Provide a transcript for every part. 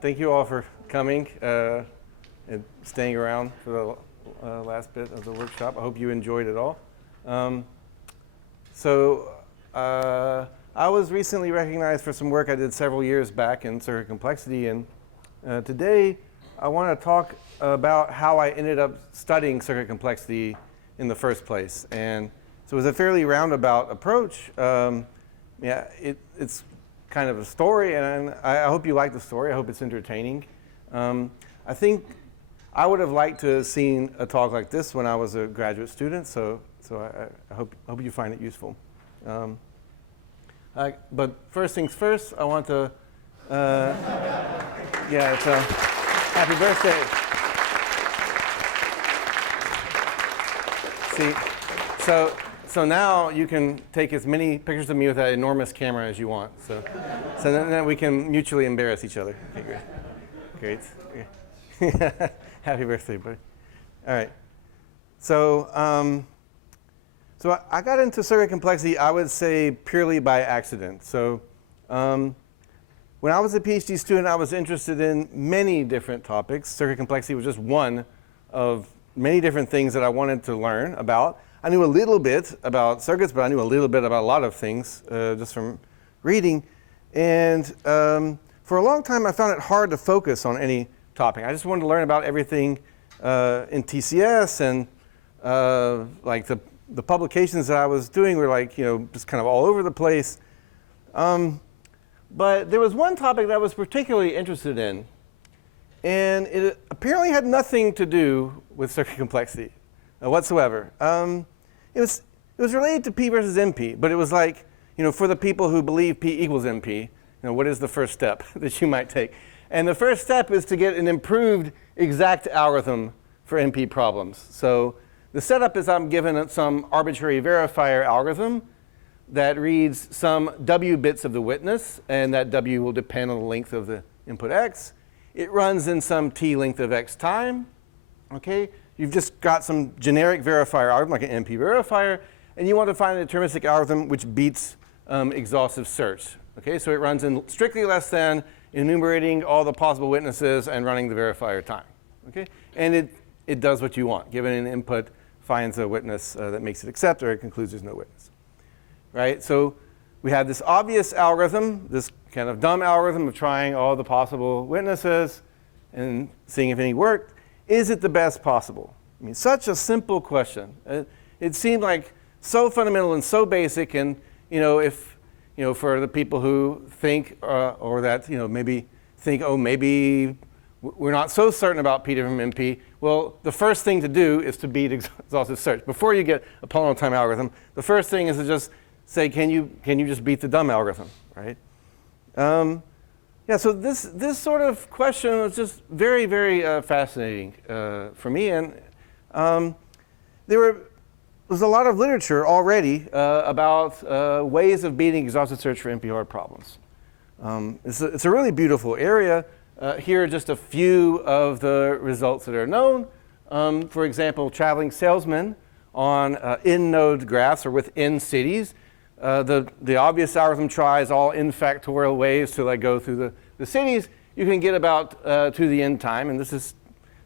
thank you all for coming and staying around for the last bit of the workshop. I hope you enjoyed it all. I was recently recognized for some work I did several years back in circuit complexity, and today I want to talk about how I ended up studying circuit complexity in the first place. And so it was a fairly roundabout approach. It's kind of a story, and I hope you like the story. I hope it's entertaining. I think I would have liked to have seen a talk like this when I was a graduate student, so I hope you find it useful. But first things first, I want to, it's a happy birthday. See, so now you can take as many pictures of me with that enormous camera as you want. So then we can mutually embarrass each other. Okay, great. Happy birthday, buddy. All right. So I got into circuit complexity, I would say, purely by accident. So when I was a PhD student, I was interested in many different topics. Circuit complexity was just one of many different things that I wanted to learn about. I knew a little bit about circuits, but I knew a little bit about a lot of things just from reading. And for a long time, I found it hard to focus on any topic. I just wanted to learn about everything in TCS, and like the publications that I was doing were like, just kind of all over the place. But there was one topic that I was particularly interested in, and it apparently had nothing to do with circuit complexity whatsoever. It was related to P versus NP, but it was like, for the people who believe P equals NP, what is the first step that you might take? And the first step is to get an improved exact algorithm for NP problems. So the setup is I'm given some arbitrary verifier algorithm that reads some W bits of the witness, and that W will depend on the length of the input X. It runs in some T length of X time. Okay? You've just got some generic verifier algorithm, like an NP verifier, and you want to find a deterministic algorithm which beats exhaustive search. Okay? So it runs in strictly less than, enumerating all the possible witnesses and running the verifier time. Okay? And it does what you want. Given an input, finds a witness that makes it accept, or it concludes there's no witness. Right? So we have this obvious algorithm, this kind of dumb algorithm of trying all the possible witnesses and seeing if any worked. Is it the best possible? I mean, such a simple question. It seemed like so fundamental and so basic, and if for the people who think or that maybe think, oh, maybe we're not so certain about P different from NP. Well, the first thing to do is to beat exhaustive search. Before you get a polynomial time algorithm, the first thing is to just say, can you just beat the dumb algorithm, right? So this sort of question was just very, very fascinating for me, and there was a lot of literature already about ways of beating exhaustive search for NP-hard problems. It's a really beautiful area. Here are just a few of the results that are known. For example, traveling salesmen on in-node graphs or within cities. The obvious algorithm tries all n factorial ways to go through the cities. You can get about to the n time, and this is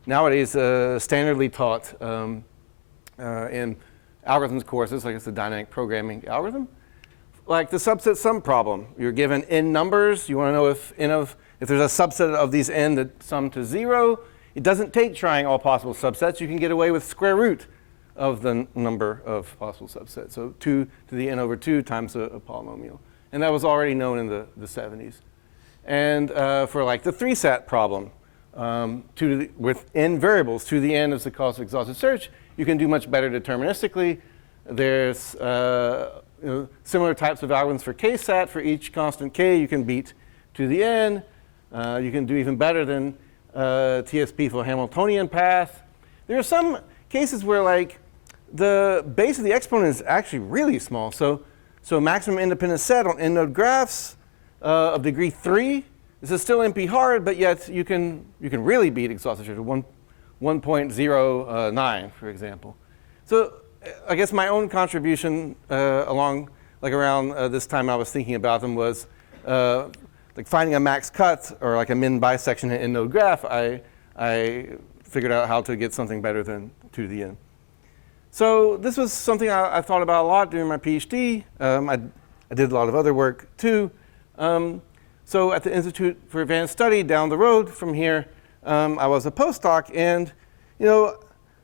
nowadays standardly taught in algorithms courses, like it's the dynamic programming algorithm. Like the subset sum problem, you're given n numbers. You want to know if there's a subset of these n that sum to 0. It doesn't take trying all possible subsets. You can get away with square root of the number of possible subsets. So 2 to the n over 2 times a polynomial. And that was already known in the 70s. And for like the 3-sat problem, with n variables, 2 to the n is the cost of exhaustive search, you can do much better deterministically. There's similar types of algorithms for k-sat. For each constant k, you can beat 2 to the n. You can do even better than TSP for a Hamiltonian path. There are some cases where the base of the exponent is actually really small. So maximum independent set on n-node graphs of degree 3. This is still NP hard, but yet you can really beat exhaustive search with 1.09, for example. So I guess my own contribution around this time I was thinking about them was like finding a max cut or like a min bisection in node graph, I figured out how to get something better than 2 to the n. So this was something I thought about a lot during my PhD. I did a lot of other work too. So at the Institute for Advanced Study down the road from here, I was a postdoc, and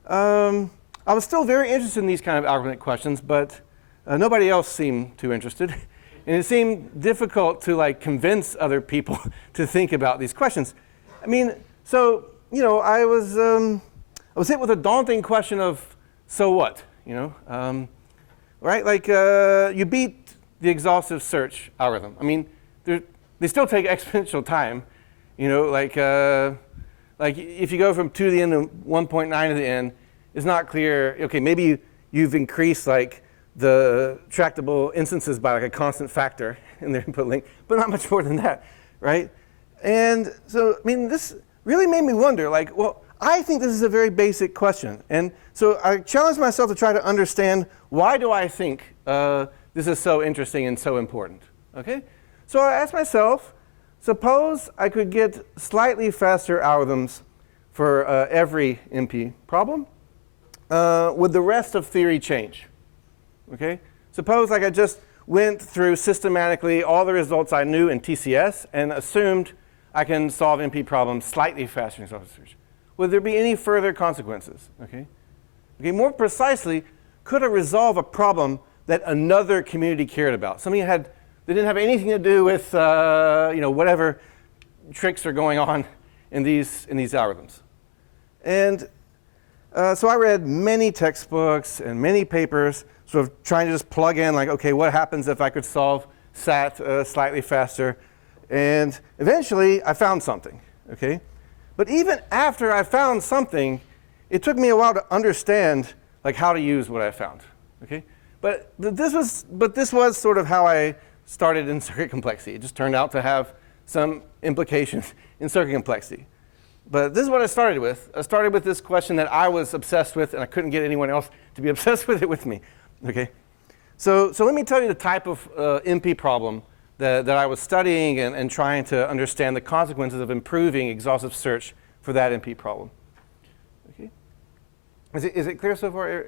I was still very interested in these kind of algorithmic questions, but nobody else seemed too interested. And it seemed difficult to like convince other people to think about these questions. I mean, so I was hit with a daunting question of, so what? Right? Like you beat the exhaustive search algorithm. I mean, they still take exponential time. Like if you go from 2 to the n to 1.9 to the n, it's not clear. Okay, maybe you've increased like the tractable instances by like a constant factor in their input link, but not much more than that, right? And so, I mean, this really made me wonder, like, well, I think this is a very basic question. And so I challenged myself to try to understand, why do I think this is so interesting and so important, okay? So I asked myself, suppose I could get slightly faster algorithms for every NP problem, would the rest of theory change? Okay? Suppose like I just went through systematically all the results I knew in TCS and assumed I can solve NP problems slightly faster than exhaustive search. Would there be any further consequences? Okay? Okay, more precisely, could it resolve a problem that another community cared about? Something that didn't have anything to do with whatever tricks are going on in these algorithms. And so I read many textbooks and many papers, sort of trying to just plug in, like, okay, what happens if I could solve SAT slightly faster? And eventually, I found something, okay? But even after I found something, it took me a while to understand, like, how to use what I found, okay? But this was sort of how I started in circuit complexity. It just turned out to have some implications in circuit complexity. But this is what I started with. I started with this question that I was obsessed with, and I couldn't get anyone else to be obsessed with it with me. Okay, so let me tell you the type of NP problem that I was studying and trying to understand the consequences of improving exhaustive search for that NP problem. Okay, is it clear so far?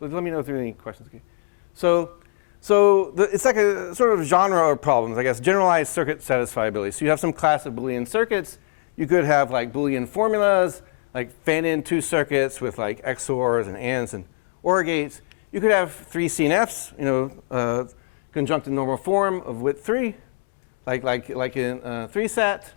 Let me know if there are any questions. Okay, it's like a sort of genre of problems, I guess. Generalized circuit satisfiability. So you have some class of Boolean circuits. You could have like Boolean formulas, like fan-in 2 circuits with like XORs and ANDs and OR gates. You could have 3 CNFs, conjunctive normal form of width 3, like in 3-SAT.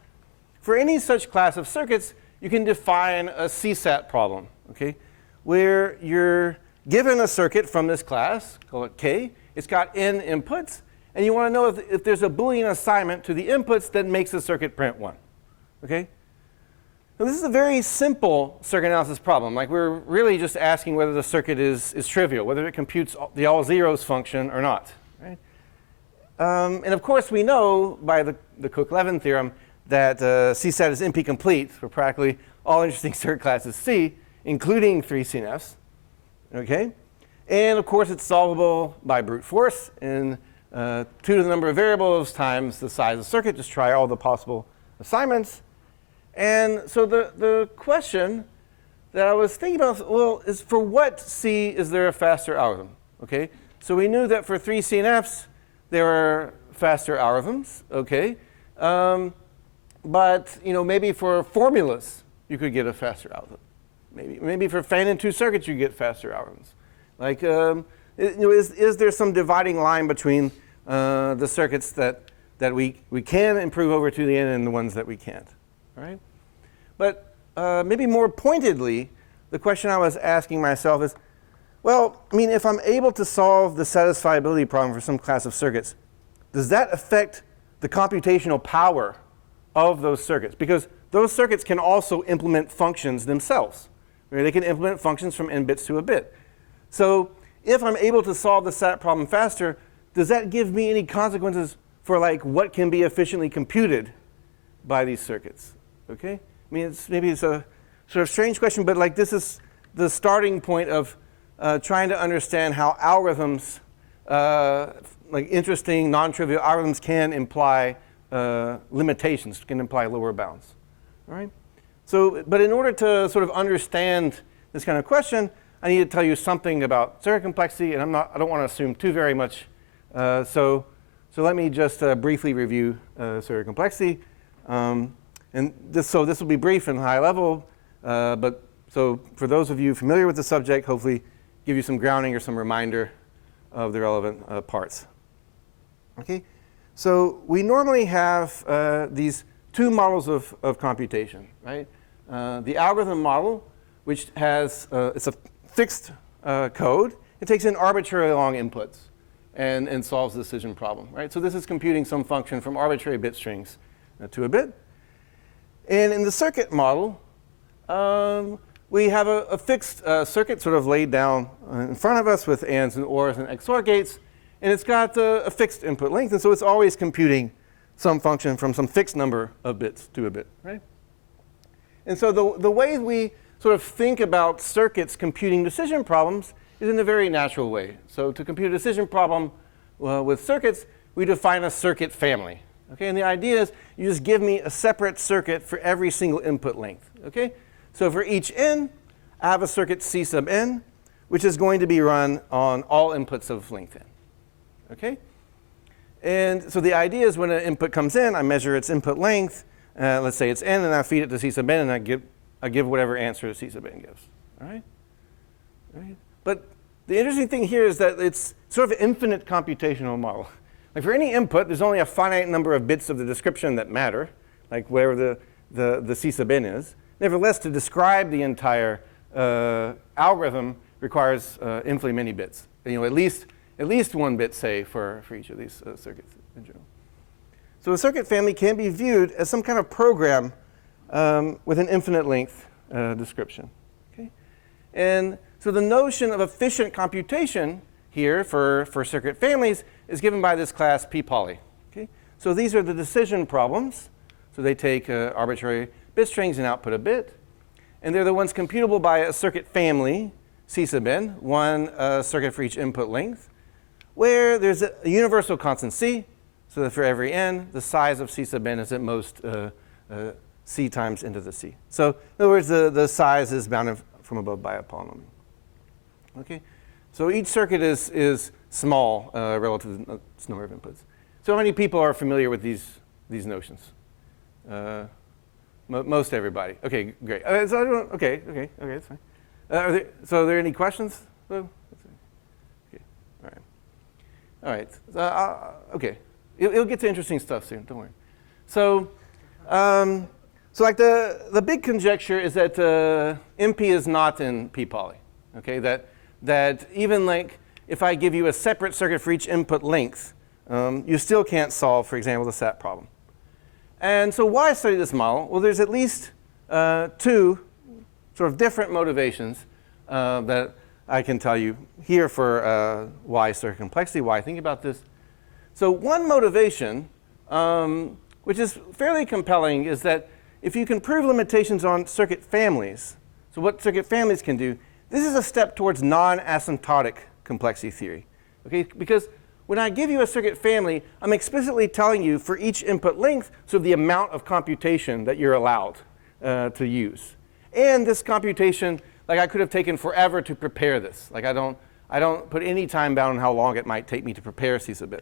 For any such class of circuits, you can define a CSAT problem, okay, where you're given a circuit from this class, call it K. It's got n inputs, and you want to know if there's a Boolean assignment to the inputs that makes the circuit print 1. Okay? Now this is a very simple circuit analysis problem. Like, we're really just asking whether the circuit is trivial, whether it computes the all zeros function or not. Right? And of course, we know by the Cook-Levin theorem that CSAT is NP complete for practically all interesting circuit classes C, including 3 CNFs. Okay? And of course, it's solvable by brute force in 2 to the number of variables times the size of the circuit. Just try all the possible assignments. And so the question that I was thinking about, well, is for what C is there a faster algorithm? Okay, so we knew that for 3 CNFs there were faster algorithms. Okay, but maybe for formulas you could get a faster algorithm. Maybe for fan-in 2 circuits you get faster algorithms. Like, is there some dividing line between the circuits that we can improve over to the n and the ones that we can't? All right? But maybe more pointedly, the question I was asking myself is, well, I mean, if I'm able to solve the satisfiability problem for some class of circuits, does that affect the computational power of those circuits? Because those circuits can also implement functions themselves. Right? They can implement functions from n bits to a bit. So if I'm able to solve the SAT problem faster, does that give me any consequences for like what can be efficiently computed by these circuits? Okay? I mean, maybe it's a sort of strange question, but like this is the starting point of trying to understand how algorithms, like interesting, non-trivial algorithms, can imply limitations, can imply lower bounds. All right? So, but in order to sort of understand this kind of question, I need to tell you something about circuit complexity, and I don't want to assume too very much. So let me just briefly review circuit complexity. So this will be brief and high level, but so for those of you familiar with the subject, hopefully give you some grounding or some reminder of the relevant parts. Okay, so we normally have these two models of computation, right? The algorithm model, which has it's a fixed code. It takes in arbitrarily long inputs and solves the decision problem, right? So this is computing some function from arbitrary bit strings to a bit. And in the circuit model, we have a fixed circuit sort of laid down in front of us with ANDs and ORs and XOR gates. And it's got a fixed input length. And so it's always computing some function from some fixed number of bits to a bit, right? And so the way we sort of think about circuits computing decision problems is in a very natural way. So to compute a decision problem with circuits, we define a circuit family. Okay, and the idea is you just give me a separate circuit for every single input length. Okay, so for each n, I have a circuit C sub n, which is going to be run on all inputs of length n. Okay, and so the idea is when an input comes in, I measure its input length. Let's say it's n, and I feed it to C sub n, and I give whatever answer C sub n gives. All right? All right? But the interesting thing here is that it's sort of an infinite computational model. Like for any input, there's only a finite number of bits of the description that matter, like whatever the C sub n is. Nevertheless, to describe the entire algorithm requires infinitely many bits. You know, at least 1 bit, say, for each of these circuits in general. So a circuit family can be viewed as some kind of program with an infinite length description. Okay? And so the notion of efficient computation here for circuit families is given by this class p-poly. Okay? So these are the decision problems. So they take arbitrary bit strings and output a bit. And they're the ones computable by a circuit family, C sub n, one circuit for each input length, where there's a universal constant C, so that for every n, the size of C sub n is at most C times n to the C. So in other words, the size is bounded from above by a polynomial. Okay? So each circuit is small relative to the number of inputs. So how many people are familiar with these notions? Most everybody. Okay, great. Okay, that's fine. So are there any questions? Okay, all right. Okay, it'll get to interesting stuff soon. Don't worry. So, so like the big conjecture is that MP is not in p-poly. Okay, that even like if I give you a separate circuit for each input length, you still can't solve, for example, the SAT problem. And so why study this model? Well, there's at least 2 sort of different motivations that I can tell you here for why circuit complexity, why I think about this. So one motivation, which is fairly compelling, is that if you can prove limitations on circuit families, so what circuit families can do, this is a step towards non-asymptotic complexity theory. Okay? Because when I give you a circuit family, I'm explicitly telling you for each input length, so the amount of computation that you're allowed to use. And this computation, like I could have taken forever to prepare this. Like I don't put any time bound on how long it might take me to prepare C sub n.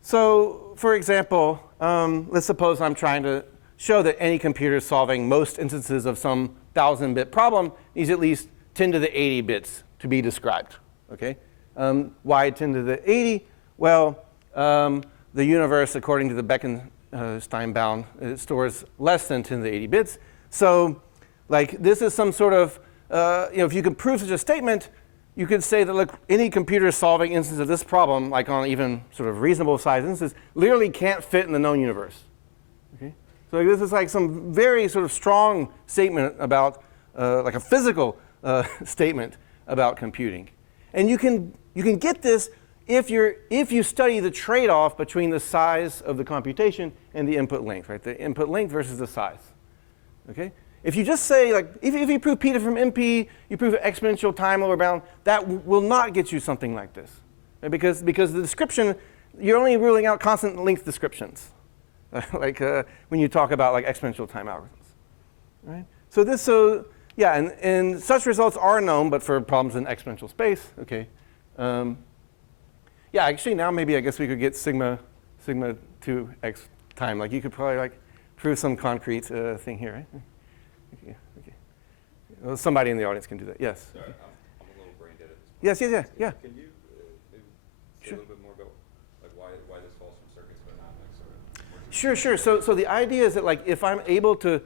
So for example, let's suppose I'm trying to show that any computer solving most instances of some 1,000-bit problem needs at least 10 to the 80 bits to be described. Okay? Why 10 to the 80? Well, the universe, according to the Bekenstein bound, it stores less than 10 to the 80 bits. So like this is some sort of, if you can prove such a statement, you could say that, look, any computer solving instance of this problem, like on even sort of reasonable size instances, literally can't fit in the known universe. Okay? So this is like some very sort of strong statement about, like a physical statement about computing. And you can get this if you study the trade-off between the size of the computation and the input length, right? The input length versus the size. Okay? If you just say, like, if you prove p from MP, you prove exponential time lower bound, that will not get you something like this. Right? Because the description you're only ruling out constant length descriptions, like when you talk about like exponential time algorithms, right? And such results are known, but for problems in exponential space, okay. Yeah, actually now maybe I guess we could get sigma 2x time. Like you could probably like prove some concrete thing here, right? Okay. Well, somebody in the audience can do that. Yes. Sorry, I'm a little brain dead at this point. Yes. Yeah. Can you maybe say a little bit more about like why this falls from circuits dynamics or? Sure. So the idea is that like if I'm able to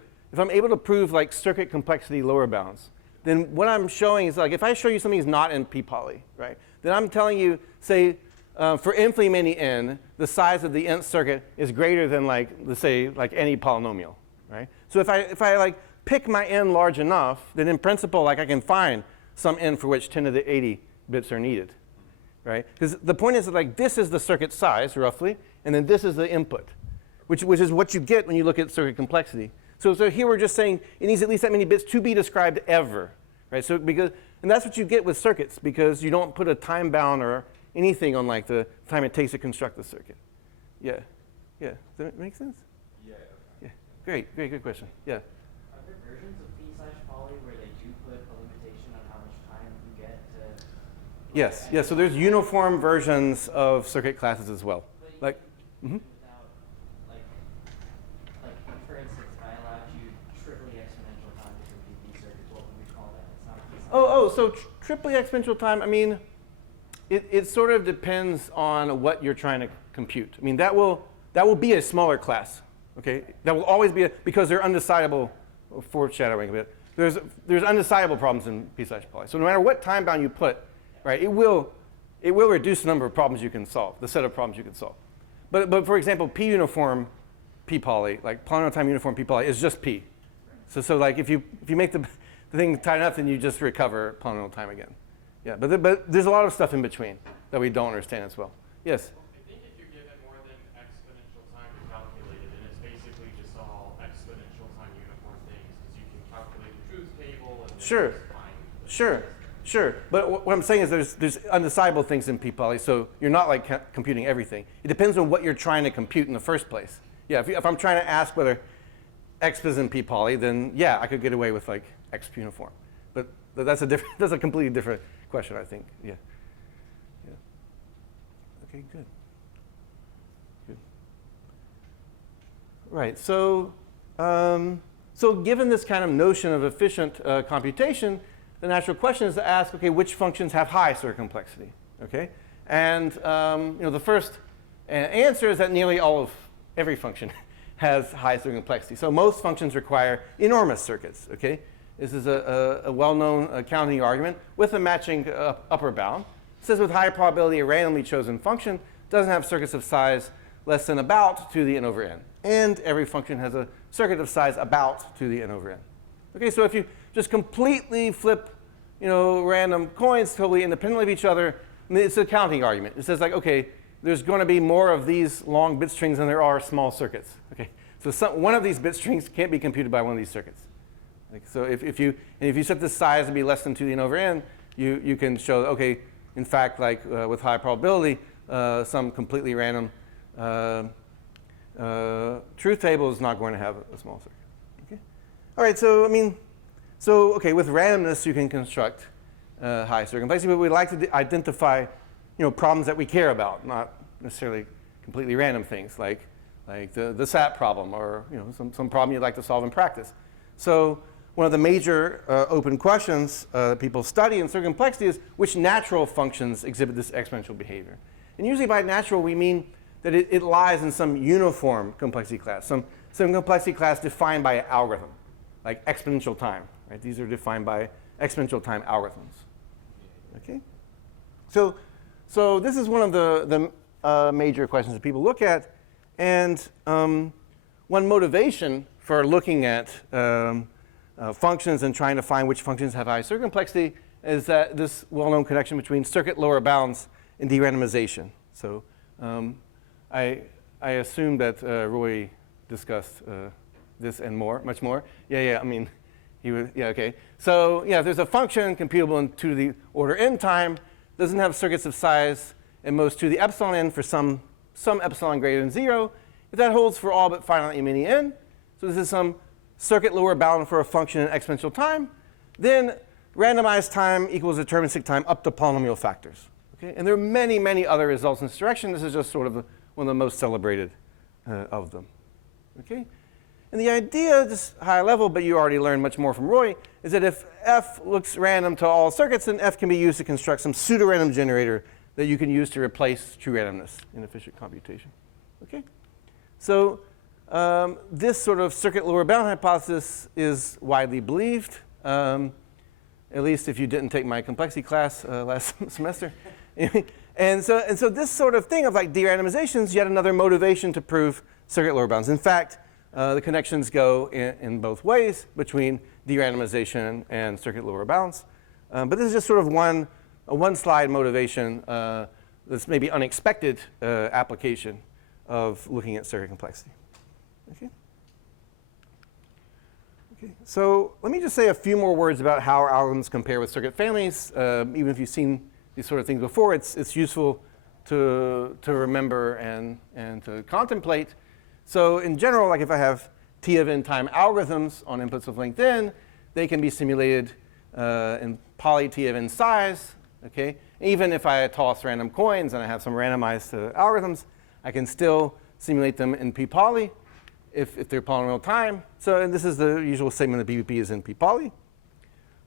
prove like circuit complexity lower bounds, then what I'm showing is like if I show you something is not in p-poly, right? Then I'm telling you, say, for infinitely many n, the size of the nth circuit is greater than like let's say like any polynomial, right? So if I like pick my n large enough, then in principle like I can find some n for which 10 to the 80 bits are needed, right? Because the point is that like this is the circuit size roughly, and then this is the input, which is what you get when you look at circuit complexity. So here we're just saying it needs at least that many bits to be described ever, right? So and that's what you get with circuits because you don't put a time bound or anything on like the time it takes to construct the circuit. Yeah. Does that make sense? Yeah. Yeah. Great. Good question. Yeah. Are there versions of p/poly where they do put a limitation on how much time you get to? Yes. So there's uniform versions of circuit classes as well. Like. Without, like for instance, if I allowed you triply exponential time to compute these circuits, what would we call that? It's not So triply exponential time. I mean, it sort of depends on what you're trying to compute. I mean, that will be a smaller class. Okay, that will always be because they're undecidable. Foreshadowing a bit. There's undecidable problems in p/poly. So no matter what time bound you put, right, it will reduce the number of problems you can solve, the set of problems you can solve. But for example, p uniform p-poly, like polynomial time uniform p-poly, is just p. So like if you make the thing tight enough, then you just recover polynomial time again. Yeah, but there's a lot of stuff in between that we don't understand as well. Yes. I think if you're given more than exponential time to calculate it, then it's basically just all exponential time uniform things because you can calculate the truth table and then just find Sure. But what I'm saying is there's undecidable things in p-poly, so you're not like computing everything. It depends on what you're trying to compute in the first place. Yeah, if I'm trying to ask whether x is in p-poly, then yeah, I could get away with like x uniform. But that's a completely different question, I think. Yeah. Okay, good. Right. So given this kind of notion of efficient computation, the natural question is to ask, okay, which functions have high circuit complexity? Okay, and the first answer is that nearly every function has high circuit complexity. So most functions require enormous circuits. Okay, this is a well-known counting argument with a matching upper bound. It says with high probability a randomly chosen function doesn't have circuits of size less than about 2 to the n over n, and every function has a circuit of size about 2 to the n over n. Okay, so if you just completely flip, random coins totally independently of each other, it's a counting argument. It says like, okay, there's going to be more of these long bit strings than there are small circuits. Okay, so one of these bit strings can't be computed by one of these circuits. Like, so if you set the size to be less than 2 to the n over n, you can show, okay, in fact, like with high probability, some completely random truth table is not going to have a small circuit. Okay, all right. So with randomness you can construct high circuit complexity, but we like to identify, problems that we care about, not necessarily completely random things like the SAT problem or some problem you'd like to solve in practice. So one of the major open questions that people study in circuit complexity is which natural functions exhibit this exponential behavior. And usually by natural we mean that it lies in some uniform complexity class, some complexity class defined by an algorithm, like exponential time. Right? These are defined by exponential time algorithms. Okay, so this is one of the major questions that people look at, and one motivation for looking at functions and trying to find which functions have high circuit complexity is that this well-known connection between circuit lower bounds and de-randomization. So I assume that Roy discussed this and much more. Yeah. I mean, he would. Yeah. Okay. So yeah, if there's a function computable in 2 to the order n time, doesn't have circuits of size at most 2 to the epsilon n for some some epsilon greater than 0, if that holds for all but finitely many n, so this is some circuit lower bound for a function in exponential time, then randomized time equals deterministic time up to polynomial factors. Okay? And there are many, many other results in this direction. This is just sort of one of the most celebrated of them. Okay? And the idea, just high level, but you already learned much more from Roy, is that if F looks random to all circuits, then F can be used to construct some pseudo-random generator that you can use to replace true randomness in efficient computation. Okay? So this sort of circuit lower bound hypothesis is widely believed, at least if you didn't take my complexity class last semester. And so this sort of thing of like de-randomization is yet another motivation to prove circuit lower bounds. In fact, the connections go in both ways between de-randomization and circuit lower bounds. But this is just sort of a one-slide motivation that's maybe unexpected application of looking at circuit complexity. Okay? Okay. So let me just say a few more words about how our algorithms compare with circuit families. Even if you've seen these sort of things before, it's useful to remember and to contemplate. So in general, like if I have t of n time algorithms on inputs of length n, they can be simulated in poly t of n size. Okay? Even if I toss random coins and I have some randomized algorithms, I can still simulate them in p poly if they're polynomial time. So and this is the usual statement that BBP is in p poly.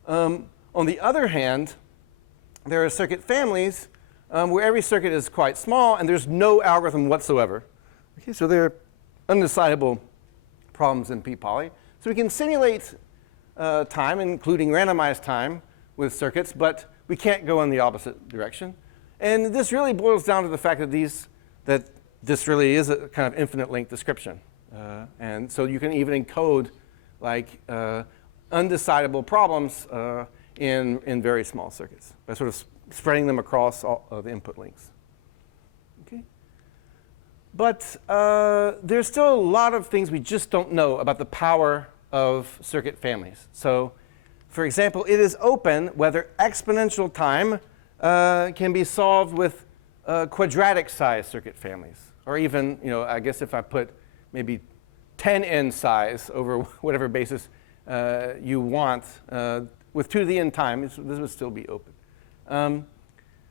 On the other hand, there are circuit families where every circuit is quite small and there's no algorithm whatsoever. Okay, so there are undecidable problems in p poly. So we can simulate time, including randomized time, with circuits, but we can't go in the opposite direction. And this really boils down to the fact that this really is a kind of infinite length description. And so you can even encode like undecidable problems in very small circuits by sort of spreading them across all the input links. Okay? But there's still a lot of things we just don't know about the power of circuit families. So for example, it is open whether exponential time can be solved with quadratic size circuit families. Or even, I guess if I put maybe 10n size over whatever basis you want, with 2 to the n time, this would still be open.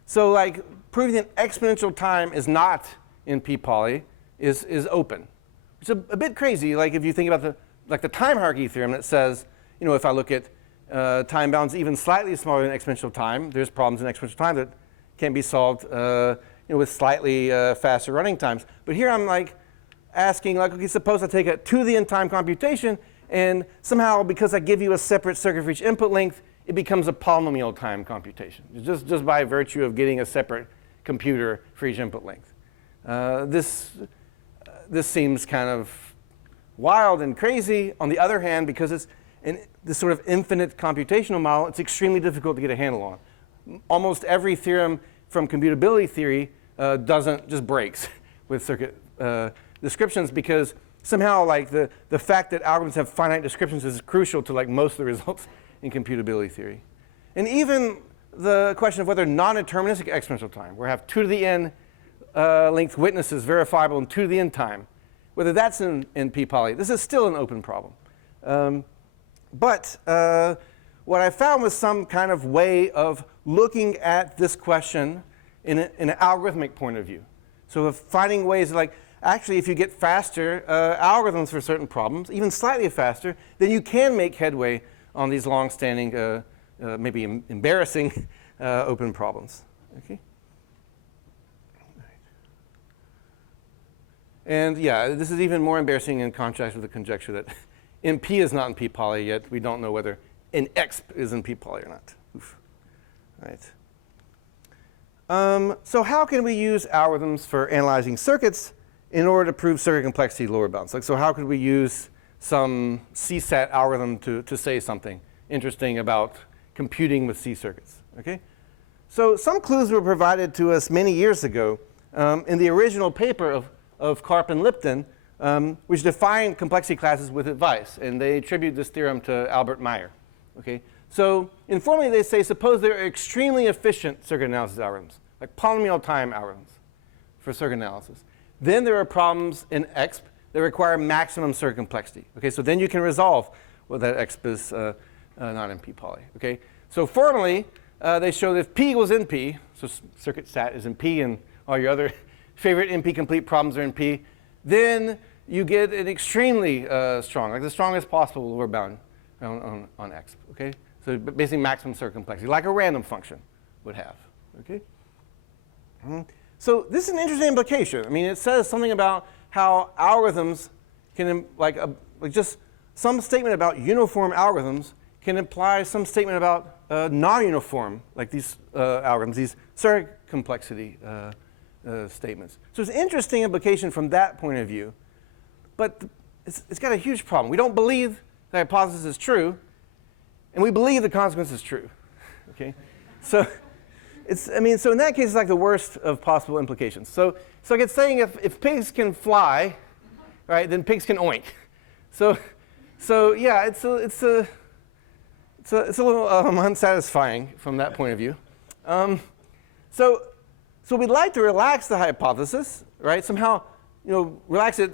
So like proving that exponential time is not in p poly is open. It's a bit crazy. Like if you think about the time hierarchy theorem that says, if I look at time bounds even slightly smaller than exponential time, there's problems in exponential time that can be solved with slightly faster running times. But here I'm like asking, like, okay, suppose I take a 2 to the n time computation, and somehow because I give you a separate circuit for each input length, it becomes a polynomial time computation, just by virtue of getting a separate computer for each input length. This seems kind of wild and crazy. On the other hand, because it's this sort of infinite computational model, it's extremely difficult to get a handle on. Almost every theorem from computability theory just breaks with circuit descriptions, because somehow like the fact that algorithms have finite descriptions is crucial to like most of the results in computability theory. And even the question of whether non-deterministic exponential time, where I have 2 to the n length witnesses verifiable in 2 to the n time, whether that's in p poly, this is still an open problem. But what I found was some kind of way of looking at this question in an algorithmic point of view. So of finding ways like, actually, if you get faster algorithms for certain problems, even slightly faster, then you can make headway on these long-standing, maybe embarrassing open problems. Okay? And yeah, this is even more embarrassing in contrast with the conjecture that NP is not in p poly, yet we don't know whether NX is in p poly or not. Oof. Right. So how can we use algorithms for analyzing circuits in order to prove circuit complexity lower bounds? Like, so how could we use some CSAT algorithm to say something interesting about computing with C circuits? Okay? So some clues were provided to us many years ago in the original paper of Karp and Lipton, which defined complexity classes with advice. And they attribute this theorem to Albert Meyer. Okay? So informally, they say, suppose there are extremely efficient circuit analysis algorithms, like polynomial time algorithms for circuit analysis. Then there are problems in exp that require maximum circuit complexity. Okay, so then you can resolve whether that exp is not NP poly. Okay, so formally they show that if P equals NP, so circuit sat is in P and all your other favorite NP complete problems are in P, then you get an extremely strong, like the strongest possible lower bound on exp. Okay, so basically maximum circuit complexity, like a random function would have. Okay. So this is an interesting implication. I mean, it says something about how algorithms can, like just some statement about uniform algorithms can imply some statement about non-uniform, like these algorithms, these circuit complexity statements. So it's an interesting implication from that point of view, but it's got a huge problem. We don't believe the hypothesis is true, and we believe the consequence is true. Okay, so. So in that case, it's like the worst of possible implications. So like it's saying if pigs can fly, right, then pigs can oink. So yeah, it's a little unsatisfying from that point of view. So we'd like to relax the hypothesis, right? Somehow, relax it,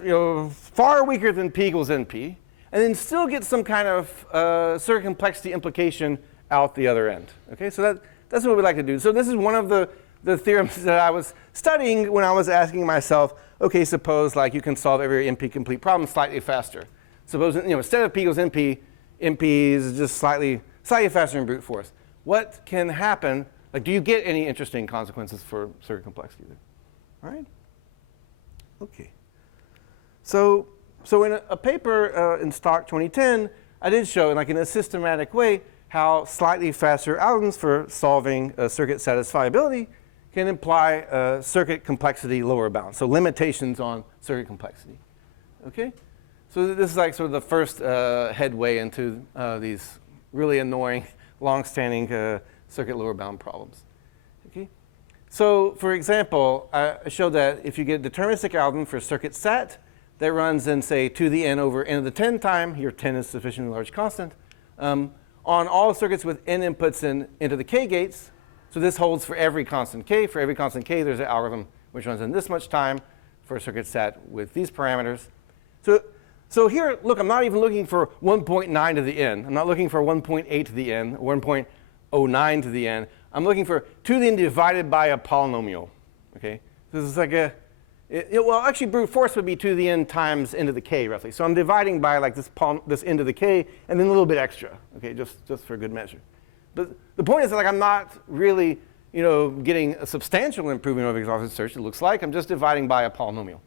far weaker than P equals NP, and then still get some kind of circuit complexity implication out the other end. Okay, so that's what we'd like to do. So this is one of the theorems that I was studying when I was asking myself, okay, suppose like you can solve every NP complete problem slightly faster. Suppose instead of P equals NP, NP is just slightly faster in brute force. What can happen? Like, do you get any interesting consequences for circuit complexity there? All right. Okay. So in a paper in Stock 2010, I did show, like in a systematic way, how slightly faster algorithms for solving circuit satisfiability can imply circuit complexity lower bound, so limitations on circuit complexity. Okay? So this is like sort of the first headway into these really annoying, long-standing circuit lower bound problems. Okay? So for example, I showed that if you get a deterministic algorithm for circuit sat that runs in, say, 2 to the n over n to the 10 time, here 10 is sufficiently large constant, on all circuits with n inputs into the k gates. So this holds for every constant k. For every constant k, there's an algorithm which runs in this much time for a circuit sat with these parameters. So here, look, I'm not even looking for 1.9 to the n. I'm not looking for 1.8 to the n, 1.09 to the n. I'm looking for 2 to the n divided by a polynomial. Okay, so this is like well, actually, brute force would be 2 to the n times n to the k, roughly. So I'm dividing by like this n to the k, and then a little bit extra, okay, just for good measure. But the point is that like I'm not really, getting a substantial improvement over exhaustive search. It looks like I'm just dividing by a polynomial,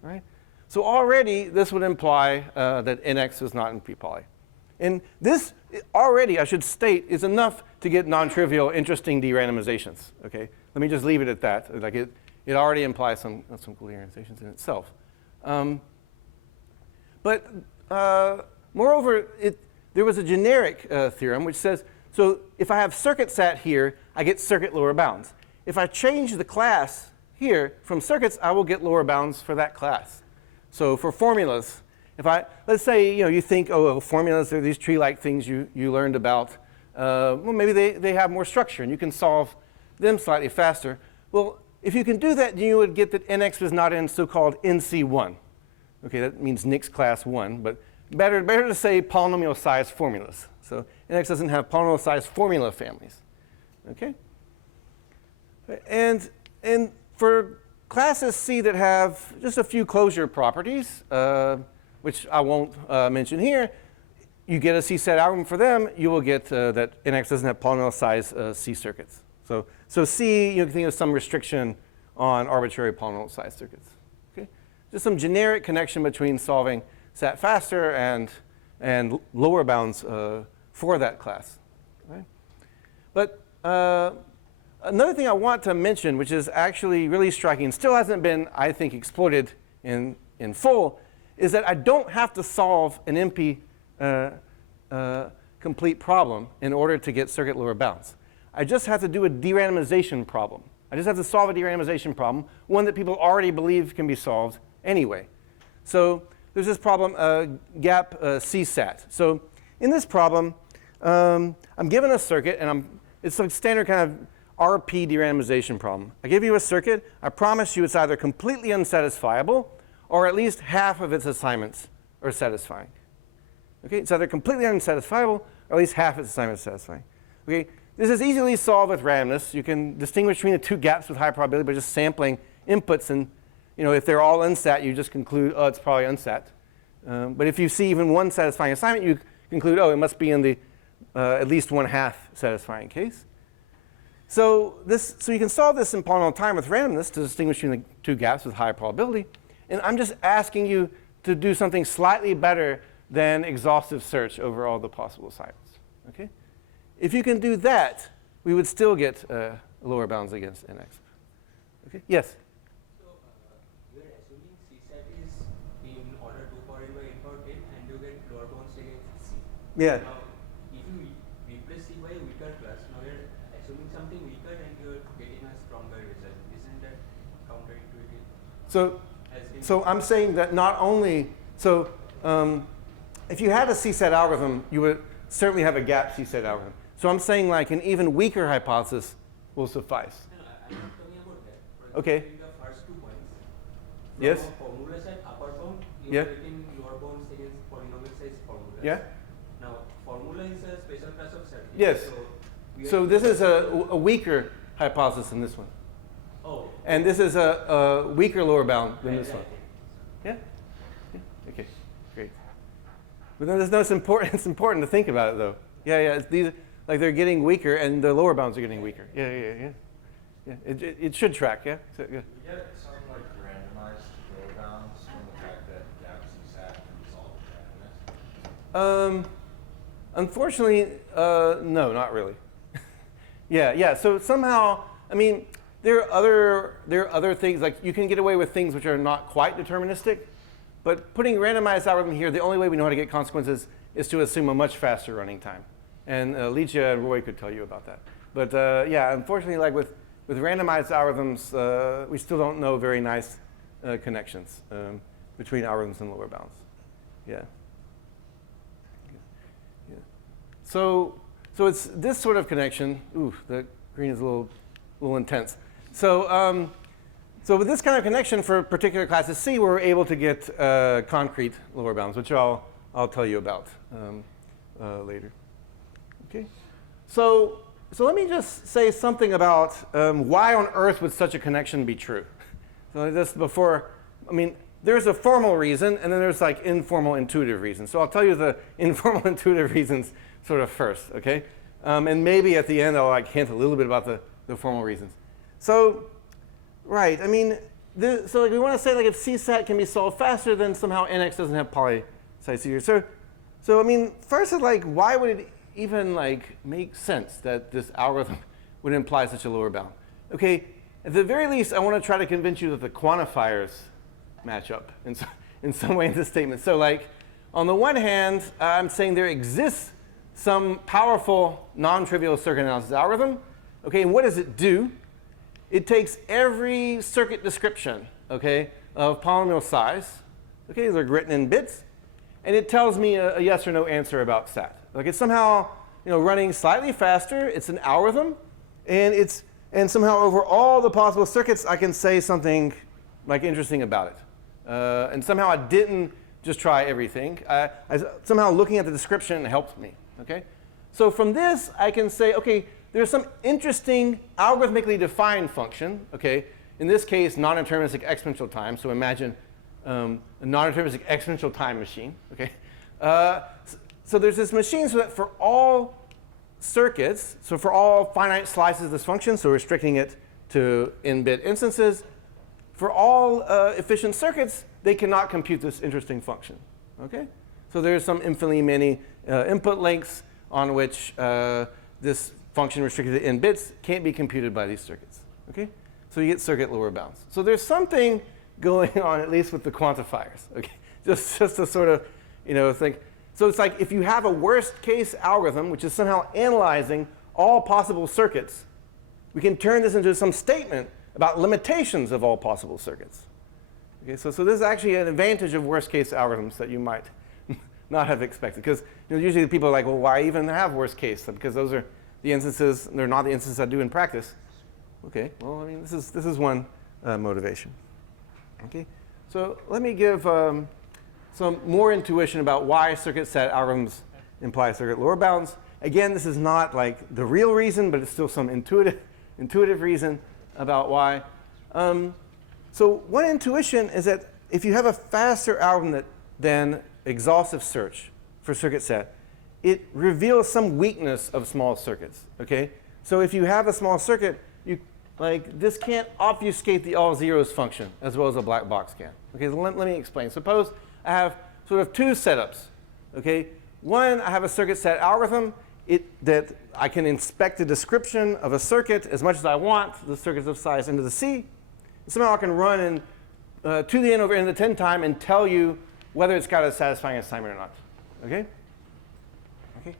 right? So already this would imply that nx is not in p-poly, and this already, I should state, is enough to get non-trivial, interesting derandomizations. Okay, let me just leave it at that. Like it already implies some cool derandomizations in itself. But moreover, there was a generic theorem which says, so if I have circuit sat here, I get circuit lower bounds. If I change the class here from circuits, I will get lower bounds for that class. So for formulas, let's say you think, formulas are these tree-like things you learned about. Well, maybe they have more structure, and you can solve them slightly faster. Well, if you can do that, you would get that nx is not in so-called NC1. Okay, that means Nix class 1, but better to say polynomial size formulas. So nx doesn't have polynomial size formula families. Okay? And for classes C that have just a few closure properties, which I won't mention here, you get a C-set algorithm for them, you will get that nx doesn't have polynomial size C circuits. So C, you can think of some restriction on arbitrary polynomial size circuits. Okay? Just some generic connection between solving sat faster and lower bounds for that class. Right? But another thing I want to mention, which is actually really striking and still hasn't been, I think, exploited in full, is that I don't have to solve an NP complete problem in order to get circuit lower bounds. I just have to do a derandomization problem. I just have to solve a derandomization problem, one that people already believe can be solved anyway. So there's this problem, gap C-sat. So in this problem, I'm given a circuit, and it's like standard kind of RP derandomization problem. I give you a circuit. I promise you it's either completely unsatisfiable or at least half of its assignments are satisfying. Okay, it's either completely unsatisfiable or at least half its assignments are satisfying. Okay, this is easily solved with randomness. You can distinguish between the two gaps with high probability by just sampling inputs, and if they're all unsat, you just conclude, oh, it's probably unsat. But if you see even one satisfying assignment, you conclude, oh, it must be in the at least 1/2 satisfying case. So you can solve this in polynomial time with randomness to distinguish between the two gaps with high probability. And I'm just asking you to do something slightly better than exhaustive search over all the possible assignments. Okay? If you can do that, we would still get lower bounds against NX. Okay? Yes? So you are assuming CSAT is in order 2 power n by n power 10 and you get lower bounds against C. Yeah. Now, if you replace C by a weaker class, now you are assuming something weaker and you are getting a stronger result. Isn't that counterintuitive? So I'm saying that not only, if you had a CSAT algorithm, you would certainly have a gap CSAT algorithm. So I'm saying like an even weaker hypothesis will suffice. No, I'm not talking about that. For Okay. example, in the first 2 points, from Yes. a formula set upper bound, you Yeah. are getting lower bounds against polynomial size formulas. Yeah? Now, formula is a special class of set. Yes. we are So this is a weaker hypothesis than this one. Oh. And this is a weaker lower bound than this one. Yeah? Yeah? Okay, great. But then it's important to think about it though. Yeah, these, like they're getting weaker and the lower bounds are getting weaker. Yeah. It should track, yeah? So, yeah. We get some like randomized lower bounds from the fact that gaps CSAT can resolve randomness. Unfortunately, no, not really. Yeah. So somehow, I mean, there are other things, like you can get away with things which are not quite deterministic, but putting randomized algorithm here, the only way we know how to get consequences is to assume a much faster running time. And Ligia and Roy could tell you about that. But yeah, unfortunately, like with randomized algorithms, we still don't know very nice connections between algorithms and lower bounds. Yeah. So it's this sort of connection. Ooh, the green is a little intense. So with this kind of connection for particular classes C, we're able to get concrete lower bounds, which I'll tell you about later. Okay. So let me just say something about why on earth would such a connection be true. So this before, I mean, there's a formal reason, and then there's like informal intuitive reasons. So I'll tell you the informal intuitive reasons sort of first, okay? And maybe at the end I'll like hint a little bit about the formal reasons. So, right, I mean, so like we want to say like if CSAT can be solved faster, then somehow NX doesn't have poly-size seizures. So I mean, first it's like, why would it even like make sense that this algorithm would imply such a lower bound? Okay, at the very least, I want to try to convince you that the quantifiers match up in some way in this statement. So like, on the one hand, I'm saying there exists some powerful non-trivial circuit analysis algorithm. Okay, and what does it do? It takes every circuit description, okay, of polynomial size. Okay, these are written in bits, and it tells me a yes or no answer about SAT. Like it's somehow, running slightly faster. It's an algorithm, and somehow over all the possible circuits, I can say something like interesting about it. And somehow I didn't just try everything. I somehow looking at the description helped me. Okay, so from this I can say, okay, there's some interesting algorithmically defined function. Okay, in this case, non-deterministic exponential time. So imagine a non-deterministic exponential time machine. Okay, so there's this machine so that for all circuits, so for all finite slices of this function, so restricting it to n-bit instances, for all efficient circuits, they cannot compute this interesting function. Okay, so there's some infinitely many input lengths on which this function restricted to n bits can't be computed by these circuits. Okay, so you get circuit lower bounds. So there's something going on at least with the quantifiers. Okay, just to sort of think. So it's like if you have a worst case algorithm which is somehow analyzing all possible circuits, we can turn this into some statement about limitations of all possible circuits. Okay, so this is actually an advantage of worst case algorithms that you might not have expected. Because usually people are like, well, why even have worst case? Because those are the instances, they're not the instances I do in practice. Okay, well, I mean, this is one motivation. Okay, so let me give some more intuition about why circuit set algorithms imply circuit lower bounds. Again, this is not like the real reason, but it's still some intuitive reason about why. So one intuition is that if you have a faster algorithm than exhaustive search for circuit set, it reveals some weakness of small circuits. Okay, so if you have a small circuit, this can't obfuscate the all zeros function as well as a black box can. Okay, so let me explain. Suppose I have sort of two setups. Okay, one, I have a circuit set algorithm that I can inspect the description of a circuit as much as I want. The circuit's of size n to the c. Somehow I can run in to the n over n to the 10 time and tell you whether it's got a satisfying assignment or not. Okay? Okay.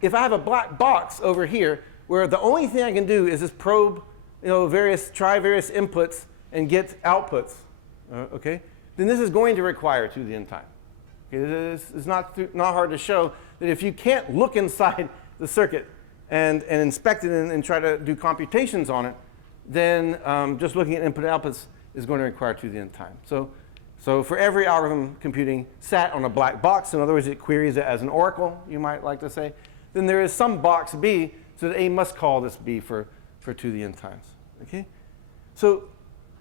If I have a black box over here where the only thing I can do is just probe, try various inputs and get outputs, okay, then this is going to require 2 to the n time. Okay, it's not hard to show that if you can't look inside the circuit and inspect it and try to do computations on it, then just looking at input and outputs is going to require 2 to the n time. So for every algorithm computing sat on a black box, in other words, it queries it as an oracle, you might like to say, then there is some box B, so that A must call this B for 2 to the n times. Okay? So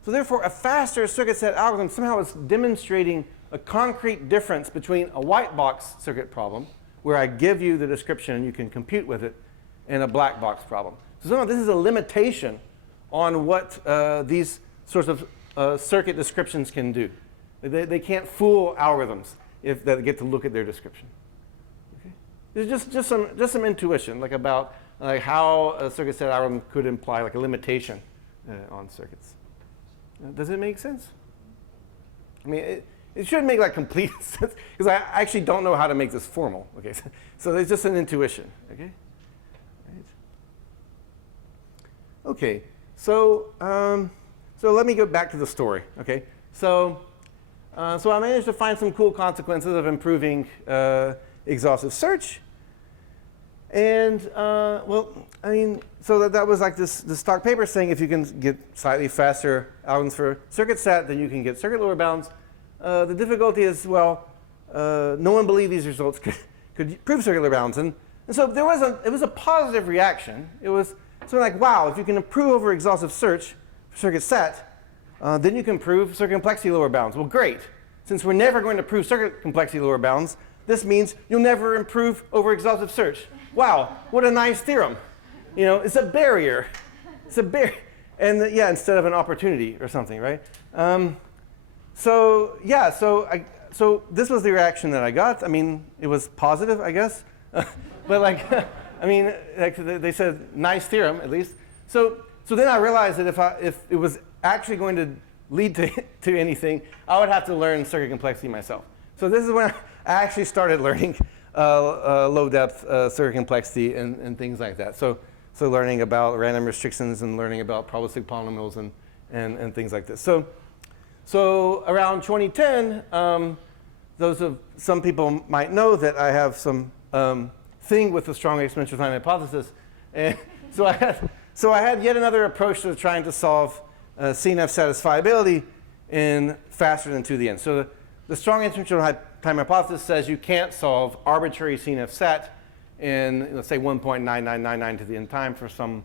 therefore, a faster circuit set algorithm somehow is demonstrating a concrete difference between a white box circuit problem, where I give you the description and you can compute with it, and a black box problem. So somehow this is a limitation on what these sorts of circuit descriptions can do. They can't fool algorithms if they get to look at their description. Okay? There's just some intuition about how a circuit set algorithm could imply like a limitation on circuits. Does it make sense? I mean, it should make like complete sense because I actually don't know how to make this formal. Okay, so there's just an intuition. Okay. Right. Okay. So let me go back to the story. Okay. So I managed to find some cool consequences of improving exhaustive search. And so that was like this stock paper saying if you can get slightly faster algorithms for circuit set, then you can get circuit lower bounds. The difficulty is, no one believed these results could prove circuit lower bounds. And so it was a positive reaction. It was sort of like, wow, if you can improve over exhaustive search for circuit set, then you can prove circuit complexity lower bounds. Well, great. Since we're never going to prove circuit complexity lower bounds, this means you'll never improve over exhaustive search. Wow, what a nice theorem. It's a barrier. It's a barrier. And instead of an opportunity or something, right? So this was the reaction that I got. I mean, it was positive, I guess. But they said nice theorem at least. So then I realized that if it was actually going to lead to anything, I would have to learn circuit complexity myself. So this is when I actually started learning low-depth circuit complexity and things like that. So learning about random restrictions and learning about probabilistic polynomials and things like this. So around 2010, some people might know that I have some thing with the strong exponential time hypothesis. And so I had yet another approach to trying to solve CNF satisfiability in faster than 2 to the n. So the strong exponential time hypothesis says you can't solve arbitrary CNF sat in, let's say, 1.9999 to the n time for some,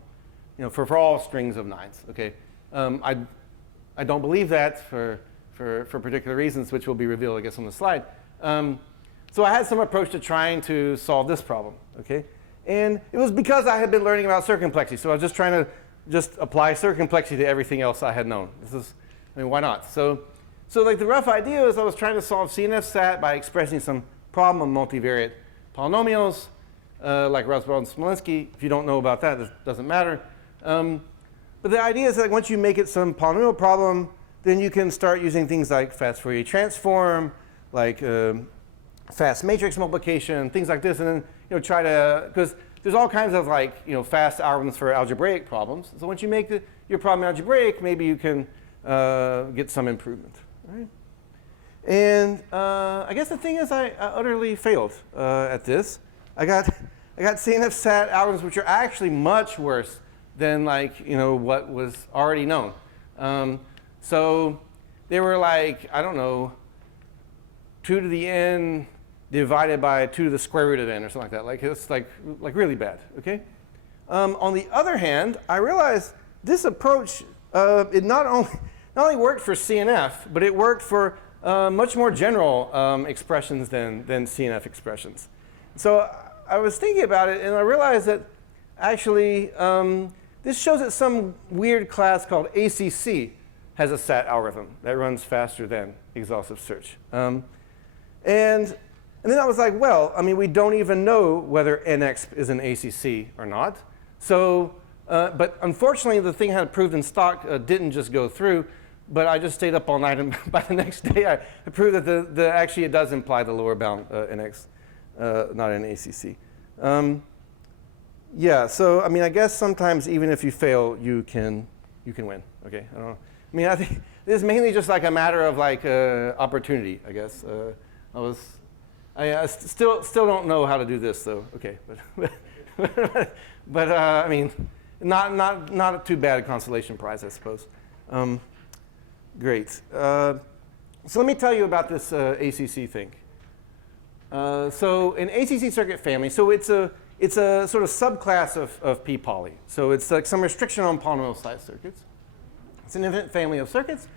for all strings of 9s. Okay, I don't believe that for particular reasons, which will be revealed, I guess, on the slide. So I had some approach to trying to solve this problem. Okay, and it was because I had been learning about circuit complexity. So I was just trying to apply circuit complexity to everything else I had known. Why not? So like the rough idea is I was trying to solve CNF sat by expressing some problem of multivariate polynomials, like Roswell and Smolinski. If you don't know about that, it doesn't matter. But the idea is that once you make it some polynomial problem, then you can start using things like fast Fourier transform, like fast matrix multiplication, things like this, and then try to, because there's all kinds of fast algorithms for algebraic problems. So once you make your problem algebraic, maybe you can get some improvement. Right? And I guess the thing is I utterly failed at this. I got CNF sat algorithms which are actually much worse than like, what was already known. So they were like, I don't know, 2 to the n divided by 2 to the square root of n or something like that. Like it's like really bad, okay? On the other hand, I realized this approach, it not only worked for CNF, but it worked for much more general expressions than CNF expressions. So I was thinking about it, and I realized that actually this shows that some weird class called ACC has a SAT algorithm that runs faster than exhaustive search. And then I was like, well, I mean, we don't even know whether NX is an ACC or not. So, but unfortunately, the thing I had proved in stock didn't just go through. But I just stayed up all night, and by the next day, I proved that actually it does imply the lower bound NX, not an ACC. Yeah. So I mean, I guess sometimes even if you fail, you can win. Okay. I don't know. I mean, I think this is mainly just like a matter of like opportunity. I guess I still don't know how to do this though. Okay. But I mean, not too bad a consolation prize, I suppose. Great. So let me tell you about this ACC thing. So an ACC circuit family, so it's a sort of subclass of p-poly. So it's like some restriction on polynomial size circuits. It's an infinite family of circuits.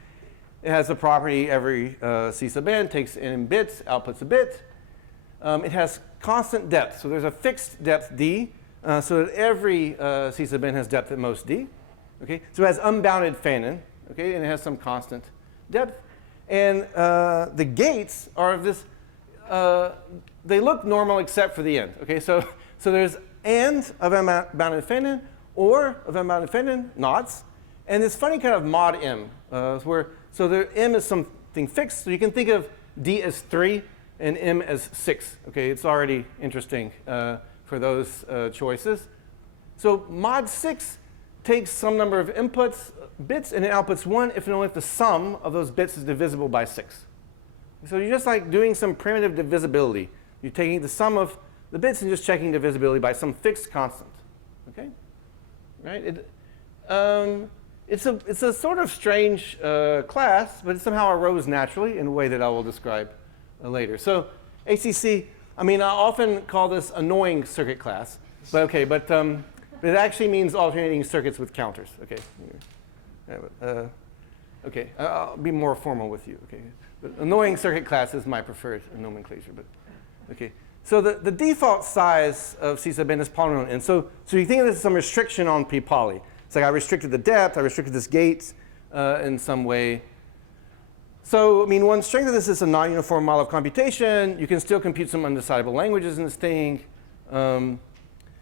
It has the property every C sub n takes n bits, outputs a bit. It has constant depth. So there's a fixed depth d, so that every C sub n has depth at most d. Okay? So it has unbounded Fanon, okay? And it has some constant depth. And the gates are of this, they look normal except for the end. Okay? So there's and of unbounded Fanon or of unbounded Fanon, knots. And this funny kind of mod m, so the m is something fixed. So you can think of d as 3 and m as 6. Okay, it's already interesting for those choices. So mod 6 takes some number of inputs, bits, and it outputs 1 if and only if the sum of those bits is divisible by 6. So you're just like doing some primitive divisibility. You're taking the sum of the bits and just checking divisibility by some fixed constant. Okay, right? It's a sort of strange class, but it somehow arose naturally in a way that I will describe later. So ACC, I mean, I often call this annoying circuit class, but okay, but it actually means alternating circuits with counters. Okay, okay, I'll be more formal with you. Okay, but annoying circuit class is my preferred nomenclature, but okay. So the default size of C sub n is polynomial n. So you think of this as some restriction on p-poly. It's like I restricted the depth, I restricted this gate in some way. So, I mean, one strength of this is a non-uniform model of computation. You can still compute some undecidable languages in this thing. On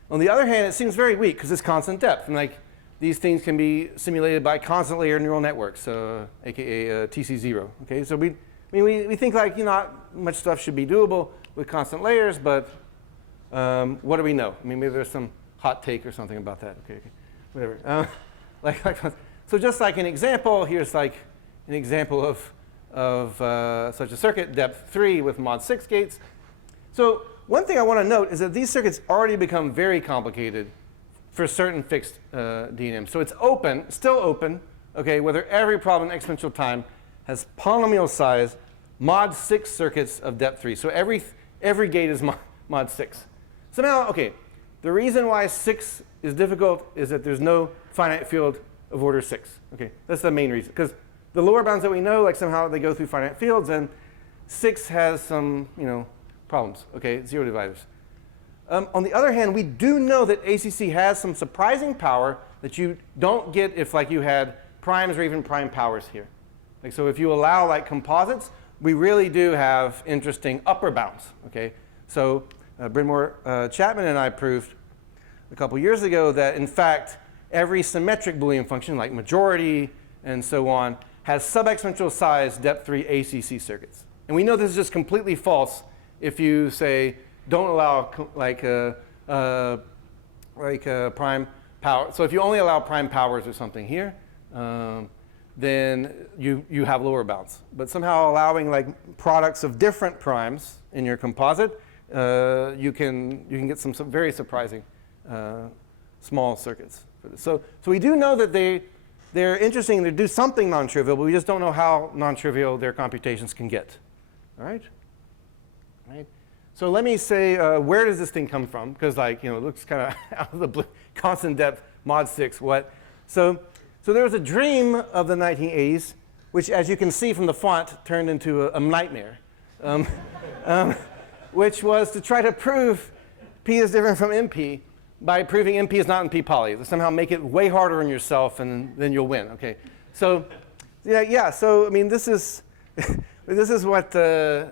the other hand, it seems very weak because it's constant depth. And like these things can be simulated by constant layer neural networks, aka TC0. Okay, so we think like not much stuff should be doable with constant layers, but what do we know? I mean, maybe there's some hot take or something about that. Okay. Whatever. So just like an example, here's like an example of such a circuit, depth 3 with mod 6 gates. So one thing I want to note is that these circuits already become very complicated for certain fixed DNMs. So it's open, still open, okay, whether every problem in exponential time has polynomial size mod 6 circuits of depth 3. So every gate is mod 6. Somehow, okay, the reason why 6 is difficult is that there's no finite field of order 6. Okay, that's the main reason. Because the lower bounds that we know, like somehow they go through finite fields, and 6 has some, problems. Okay, zero dividers. On the other hand, we do know that ACC has some surprising power that you don't get if like you had primes or even prime powers here. Like so, if you allow like composites, we really do have interesting upper bounds. Okay, so Bryn Mawr Chapman and I proved a couple years ago that in fact every symmetric Boolean function like majority and so on has sub-exponential size depth 3 ACC circuits. And we know this is just completely false if you say don't allow prime power. So if you only allow prime powers or something here, then you have lower bounds. But somehow allowing like products of different primes in your composite, you can get some very surprising small circuits for this. So we do know that they're interesting, they do something non-trivial, but we just don't know how non-trivial their computations can get. All right? So let me say, where does this thing come from? Because it looks kind of out of the blue. Constant depth, mod 6, what? So there was a dream of the 1980s, which, as you can see from the font, turned into a nightmare, which was to try to prove P is different from NP by proving NP is not NP poly. Somehow make it way harder on yourself, and then you'll win. Okay. So So I mean, this is this is what Joris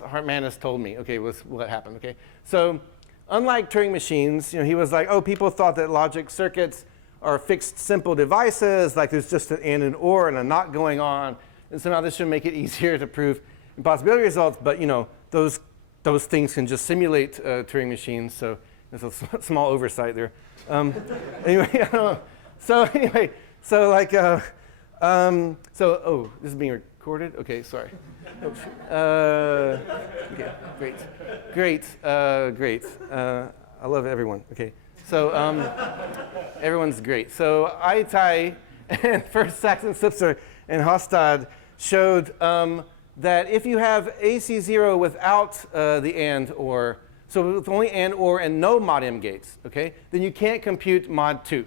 Hartmanis told me. Okay, was what happened. Okay. So unlike Turing machines, he was like, oh, people thought that logic circuits are fixed, simple devices, like there's just an and an or and a not going on, and somehow this should make it easier to prove impossibility results. But those things can just simulate Turing machines, so there's a small oversight there. Anyway, oh, this is being recorded? Okay, sorry. Okay, great. I love everyone. Okay, so everyone's great. So Aitai and first Saxon Sipser and Hostad showed that if you have AC0 without the and or, so with only and or and no mod m gates, okay, then you can't compute mod 2.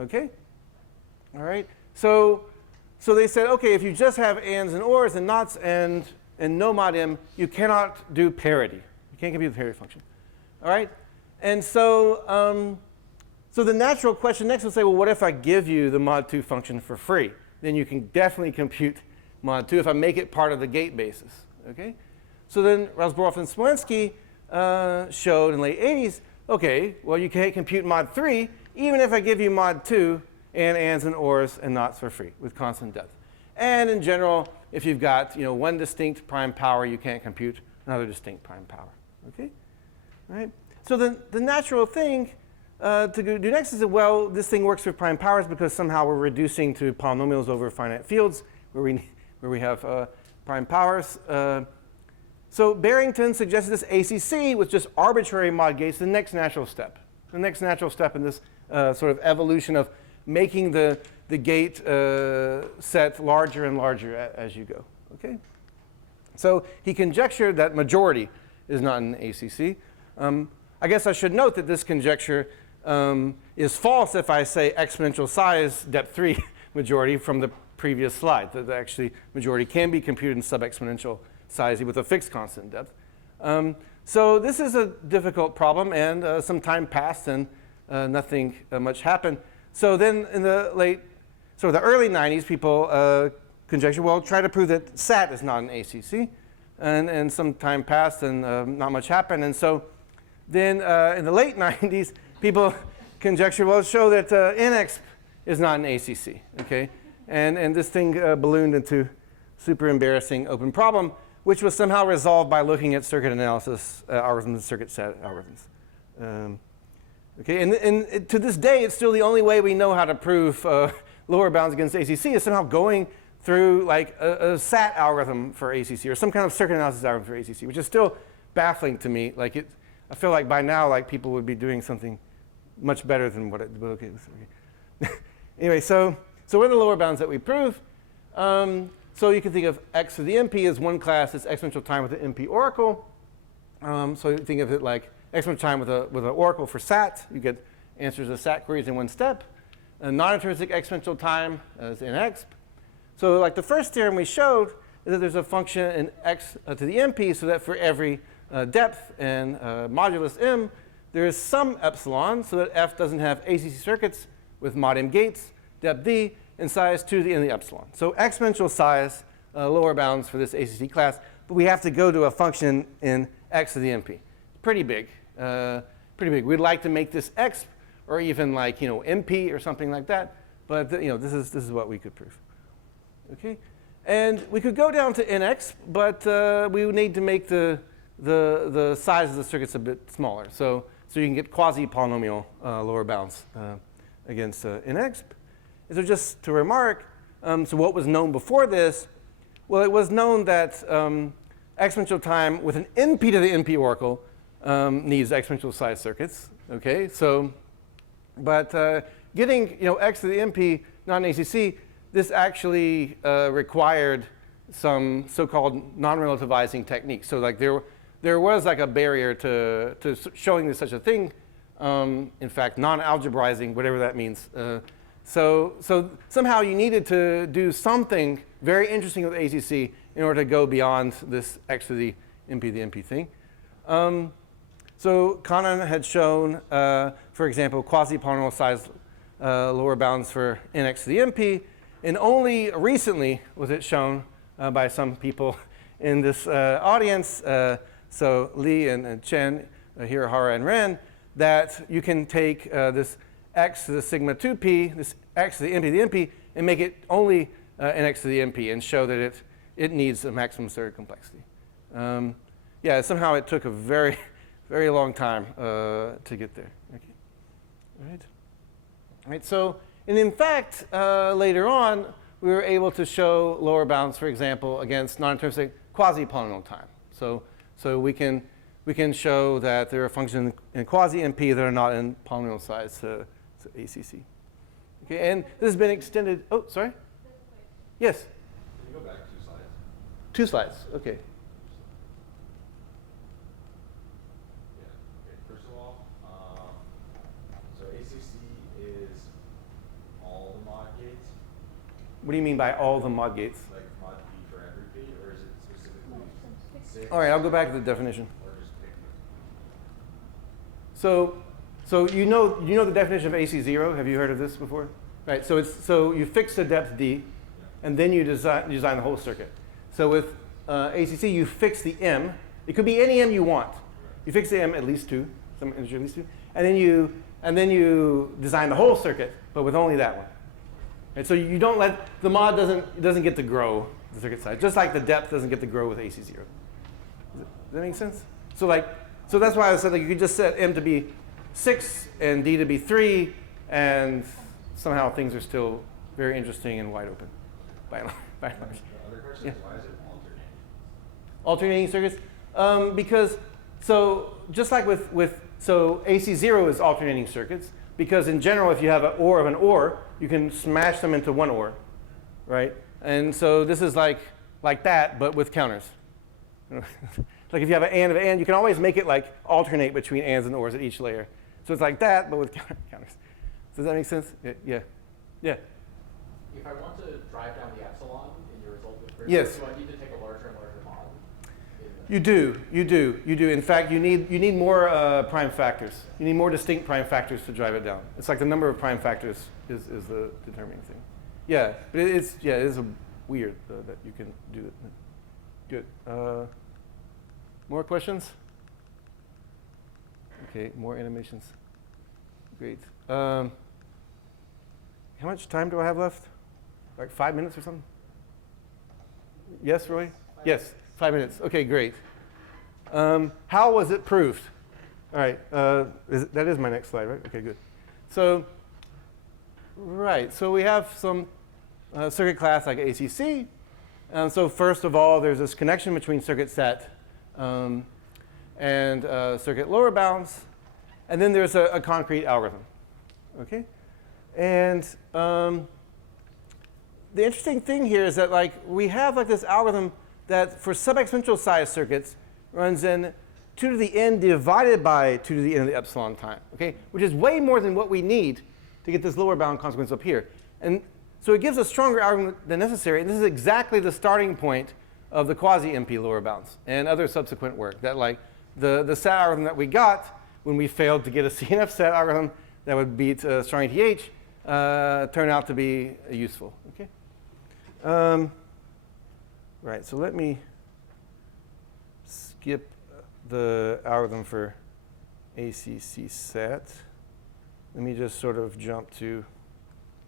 Okay? All right? So they said, okay, if you just have ands and ors and nots and no mod m, you cannot do parity. You can't compute the parity function. All right? And so the natural question next will say, well, what if I give you the mod 2 function for free? Then you can definitely compute mod 2 if I make it part of the gate basis. Okay? So then Razborov and Smolensky showed in the late 80s, okay, well, you can't compute mod 3 even if I give you mod 2 and ands and ors and nots for free with constant depth. And in general, if you've got one distinct prime power, you can't compute another distinct prime power. Okay? All right? So the natural thing to do next is that, well, this thing works with prime powers because somehow we're reducing to polynomials over finite fields where we have prime powers. So Barrington suggested this ACC with just arbitrary mod gates, the next natural step. The next natural step in this sort of evolution of making the gate set larger and larger as you go. Okay? So he conjectured that majority is not an ACC. I guess I should note that this conjecture is false if I say exponential size depth 3 majority from the previous slide, that actually majority can be computed in sub-exponential size with a fixed constant depth. So this is a difficult problem, and some time passed and nothing much happened. So then in the early 90s, people conjectured, well, try to prove that SAT is not an ACC. And some time passed and not much happened. And so then in the late 90s, people conjectured, well, show that NX is not an ACC. Okay? And this thing ballooned into super embarrassing open problem, which was somehow resolved by looking at circuit analysis algorithms and circuit set algorithms. Okay, and to this day, it's still the only way we know how to prove lower bounds against ACC is somehow going through like a SAT algorithm for ACC or some kind of circuit analysis algorithm for ACC, which is still baffling to me. Like I feel like by now, like people would be doing something much better than what it. Okay. Anyway, so what are the lower bounds that we prove? So you can think of x to the NP as one class that's exponential time with the NP oracle. So you think of it like exponential time with an oracle for SAT. You get answers to SAT queries in one step. A non-intrinsic exponential time is in exp. So like the first theorem we showed is that there's a function in x to the NP so that for every depth and modulus m, there is some epsilon so that f doesn't have ACC circuits with mod m gates, depth d, and size 2 to the n of the epsilon. So exponential size, lower bounds for this ACC class, but we have to go to a function in x to the NP. Pretty big, pretty big. We'd like to make this exp or even like NP or something like that, but this is what we could prove. Okay, and we could go down to NX, but we would need to make the size of the circuits a bit smaller. So you can get quasi-polynomial lower bounds against NX. And so just to remark, so what was known before this? Well, it was known that exponential time with an NP to the NP oracle needs exponential size circuits. Okay, so But getting x to the MP non-ACC, this actually required some so-called non-relativizing techniques. So like there was like a barrier to showing there's such a thing. In fact, non-algebraizing, whatever that means. So somehow you needed to do something very interesting with ACC in order to go beyond this x to the MP thing. So Kanan had shown, for example, quasi-polynomial size lower bounds for nx to the MP, and only recently was it shown by some people in this audience, so Lee and Chen, Hirahara and Ren, that you can take this x to the sigma 2p, this x to the MP, and make it only nx to the MP, and show that it needs a maximum circuit complexity. Yeah, somehow it took a very, very long time to get there. Okay. All right. So, and in fact, later on, we were able to show lower bounds, for example, against non-deterministic quasi-polynomial time. So we can show that there are functions in quasi-MP that are not in polynomial size to ACC. Okay, and this has been extended. Oh, sorry. Yes. Can you go back 2 slides? 2 slides. Okay. Yeah. Okay. First of all, so ACC is all the mod gates, What do you mean by all the mod gates? like mod P for every P, or is it specifically 6? All right, I'll go back to the definition. Or just pick them? So you know the definition of AC0. Have you heard of this before? Right. So you fix the depth D, and then you design the whole circuit. So with ACC, you fix the M. It could be any M you want. You fix the M at least 2, some integer at least 2, and then you design the whole circuit, but with only that one. And so you don't let the mod doesn't get to grow the circuit size, just like the depth doesn't get to grow with AC0. Does that make sense? So that's why I said like you could just set M to be 6 and D to be 3, and somehow things are still very interesting and wide open by and large. The other question Yeah. is, why is it Alternating alternating? circuits, because so just like so AC0 is alternating circuits, because in general if you have an OR of an OR, you can smash them into one OR, right? And so this is like that, but with counters. Like if you have an AND of AND, you can always make it like alternate between ANDs and ORs at each layer. So it's like that, but with counters. Does that make sense? Yeah. If I want to drive down the epsilon in your result with grid, Yes. do I need to take a larger and larger mod? You do. In fact, you need more prime factors. You need more distinct prime factors to drive it down. It's like the number of prime factors is the determining thing. Yeah, but it is weird that you can do that. Good. More questions? Okay, more animations. Great. How much time do I have left? Like 5 minutes or something? Yes, Roy? Yes, 5 minutes. Okay, great. How was it proved? All right, that is my next slide, right? Okay, good. So we have some circuit class like ACC. So first of all, there's this connection between circuit set and circuit lower bounds. And then there's a concrete algorithm. Okay? And the interesting thing here is that we have this algorithm that for sub-exponential size circuits runs in 2 to the n divided by 2 to the n of the epsilon time, okay? Which is way more than what we need to get this lower bound consequence up here. And so it gives a stronger algorithm than necessary, and this is exactly the starting point of the quasi-MP lower bounds and other subsequent work. That the SAT algorithm that we got when we failed to get a CNF SAT algorithm that would beat strong ETH turned out to be useful, okay? Right, so let me skip the algorithm for ACC SAT. Let me just sort of jump to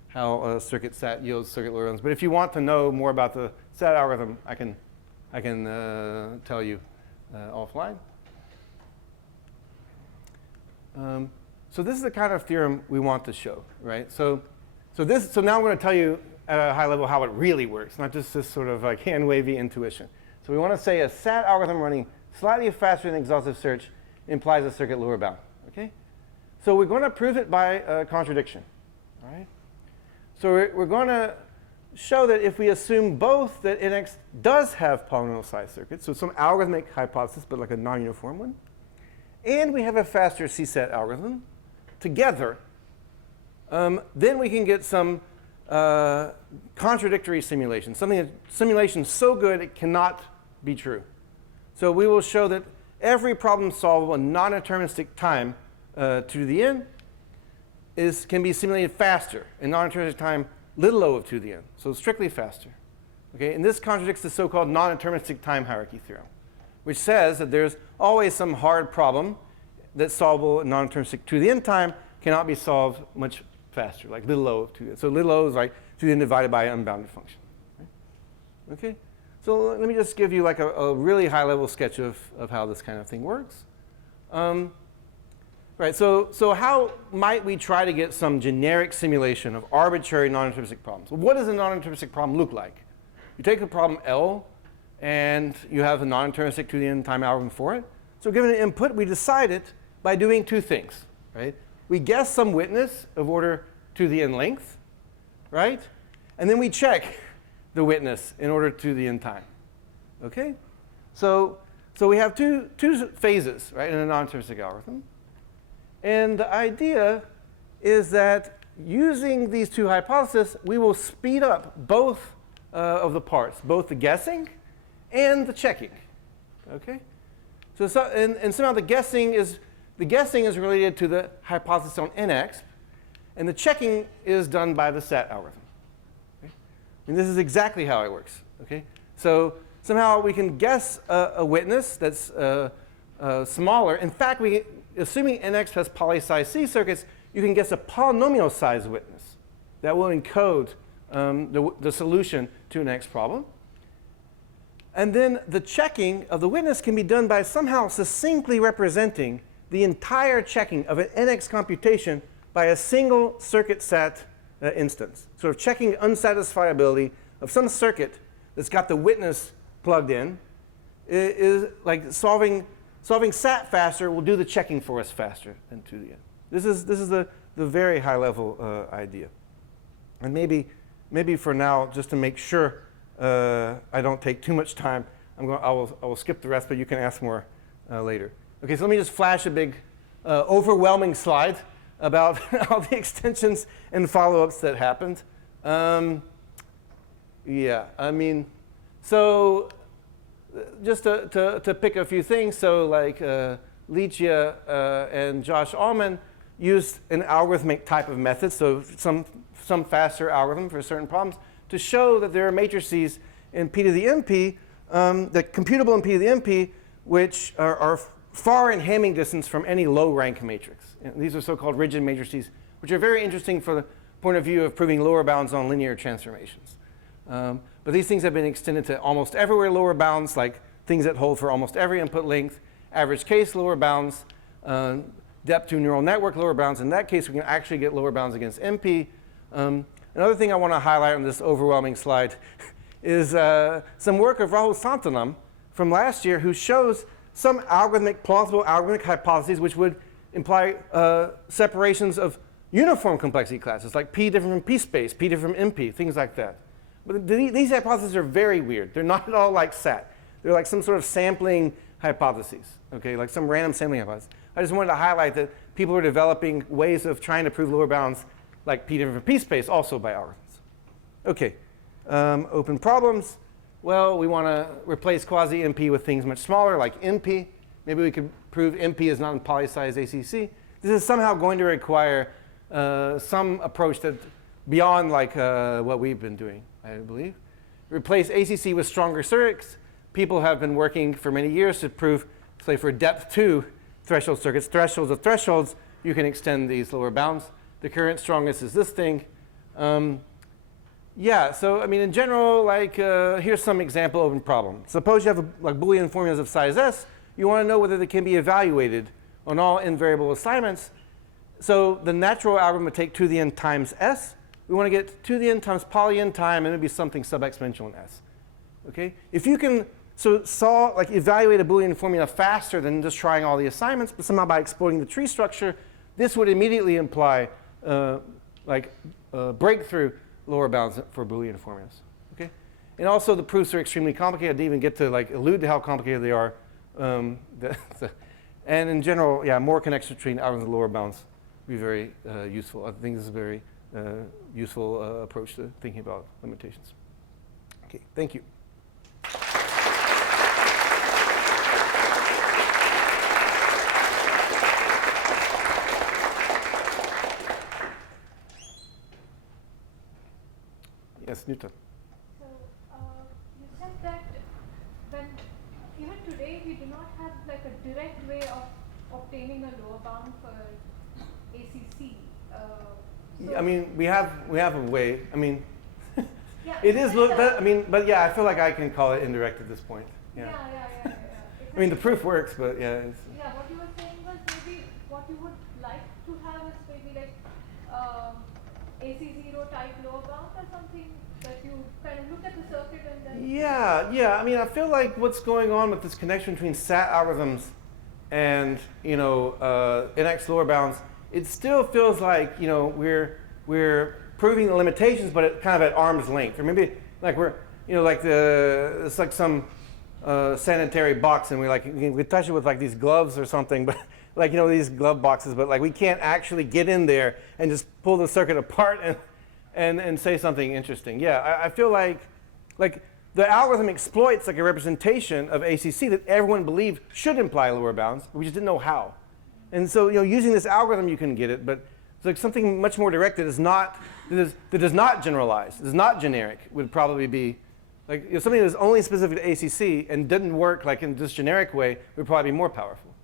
how circuit SAT yields circuit lower bounds. But if you want to know more about the SAT algorithm, I can tell you offline. So this is the kind of theorem we want to show, right? So now I'm going to tell you at a high level how it really works, not just this sort of hand-wavy intuition. So we want to say a SAT algorithm running slightly faster than exhaustive search implies a circuit lower bound, okay? So we're going to prove it by contradiction. All right? So we're going to show that if we assume both that NX does have polynomial size circuits, so some algorithmic hypothesis, but like a non-uniform one, and we have a faster CSAT algorithm together, then we can get some contradictory simulation, simulation so good it cannot be true. So we will show that every problem solvable in non-deterministic time to the n can be simulated faster in non-deterministic time little o of 2 to the n, so strictly faster. Okay, and this contradicts the so-called non-deterministic time hierarchy theorem, which says that there's always some hard problem that's solvable in non-deterministic 2 to the n time cannot be solved much faster, like little o of 2 to the n. So little o is like 2 to the n divided by an unbounded function. Right? Okay, so let me just give you like a really high-level sketch of how this kind of thing works. Right, so how might we try to get some generic simulation of arbitrary non-deterministic problems? Well, what does a non-deterministic problem look like? You take a problem L, and you have a non-deterministic 2 to the n time algorithm for it. So given an input, we decide it by doing two things. Right? We guess some witness of order 2 to the n length, right? And then we check the witness in order 2 to the n time. Okay? So we have two phases, right, in a non-deterministic algorithm. And the idea is that using these two hypotheses, we will speed up both of the parts, both the guessing and the checking. Okay? And somehow the guessing is related to the hypothesis on nx, and the checking is done by the SAT algorithm. Okay? And this is exactly how it works. Okay? So somehow we can guess a witness that's smaller. In fact, assuming nx has poly-size C circuits, you can guess a polynomial size witness that will encode the solution to an X problem. And then the checking of the witness can be done by somehow succinctly representing the entire checking of an nx computation by a single circuit SAT instance. Sort of checking unsatisfiability of some circuit that's got the witness plugged in is like solving SAT faster will do the checking for us faster than 2 to the n. This is the very high level idea. And maybe for now, just to make sure I don't take too much time, I will skip the rest, but you can ask more later. Okay, so let me just flash a big overwhelming slide about all the extensions and follow-ups that happened. Yeah, I mean, so just to pick a few things, so like Licia and Josh Allman used an algorithmic type of method, so some faster algorithm for certain problems, to show that there are matrices in P to the NP, that computable in P to the NP, which are far in Hamming distance from any low rank matrix. And these are so-called rigid matrices, which are very interesting for the point of view of proving lower bounds on linear transformations. But these things have been extended to almost everywhere lower bounds, like things that hold for almost every input length, average case lower bounds, depth to neural network lower bounds. In that case, we can actually get lower bounds against NP. Another thing I want to highlight on this overwhelming slide is some work of Rahul Santanam from last year, who shows some plausible algorithmic hypotheses which would imply separations of uniform complexity classes, like P different from P space, P different from NP, things like that. But these hypotheses are very weird. They're not at all like SAT. They're like some sort of sampling hypotheses, okay, like some random sampling hypothesis. I just wanted to highlight that people are developing ways of trying to prove lower bounds like P different from P space also by algorithms. Okay, open problems. Well, we want to replace quasi-NP with things much smaller, like NP. Maybe we could prove NP is not in poly-size ACC. This is somehow going to require some approach that beyond like what we've been doing, I believe. Replace ACC with stronger circuits. People have been working for many years to prove, say, for depth 2 threshold circuits, thresholds of thresholds, you can extend these lower bounds. The current strongest is this thing. Yeah, so I mean, in general, like here's some example open problem. Suppose you have like Boolean formulas of size s. You want to know whether they can be evaluated on all n-variable assignments. So the natural algorithm would take 2 to the n times s. We want to get 2 to the n times poly n time, and it'd be something sub-exponential in s. Okay? If you can evaluate a Boolean formula faster than just trying all the assignments, but somehow by exploiting the tree structure, this would immediately imply breakthrough lower bounds for Boolean formulas. Okay, and also the proofs are extremely complicated. I didn't even get to allude to how complicated they are. And in general, yeah, more connection between algorithms and lower bounds would be very useful. I think this is a very useful approach to thinking about limitations. Okay, thank you. Yes, Newton. So you said that when even today we do not have like a direct way of obtaining a lower bound for ACC. So I mean, we have a way. I mean, yeah, it is. like I mean, but yeah, I feel like I can call it indirect at this point. Yeah. Yeah. I mean, the proof works, but yeah. Yeah, what you were saying was maybe what you would like to have is maybe like AC0 type lower bound or something that you kind of look at the circuit and then. Yeah. I mean, I feel like what's going on with this connection between SAT algorithms and NX lower bounds, it still feels like we're proving the limitations, but it kind of at arm's length, or maybe like we're it's like some sanitary box, and we touch it with like these gloves or something, but like these glove boxes, but like we can't actually get in there and just pull the circuit apart and say something interesting. Yeah, I feel like the algorithm exploits like a representation of ACC that everyone believed should imply lower bounds, but we just didn't know how. And so using this algorithm you can get it, but it's like something much more direct that does not generalize, that is not generic, would probably be like something that is only specific to ACC and didn't work like in this generic way would probably be more powerful.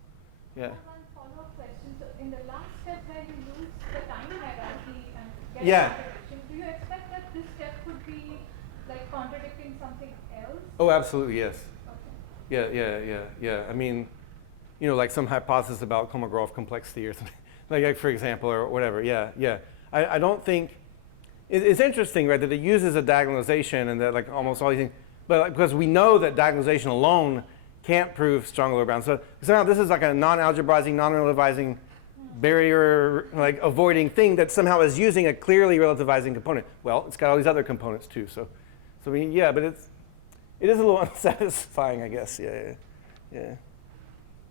Yeah. One follow-up question. So in the last step where you use the time hierarchy and get Yeah. contradiction, do you expect that this step could be like contradicting something else? Oh, absolutely, yes. Okay. Yeah. I mean, like some hypothesis about Kolmogorov complexity or something, like for example, or whatever. Yeah. I don't think it's interesting, right, that it uses a diagonalization and that like almost all these things, but because we know that diagonalization alone can't prove strong lower bounds. So somehow this is like a non-algebraizing, non-relativizing barrier, like avoiding thing that somehow is using a clearly relativizing component. Well, it's got all these other components too. So I mean, yeah, but it is a little unsatisfying, I guess. Yeah.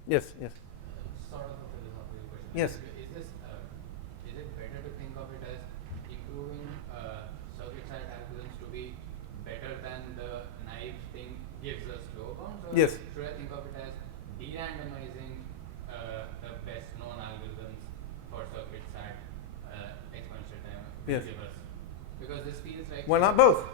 Yes. Sort of a philosophical question. Yes. Is it better to think of it as improving circuit side algorithms to be better than the naive thing gives us lower bounds? Or Yes. should I think of it as de-randomizing the best known algorithms for circuit side exponential time Yes. give us? Because this feels like. Why not both?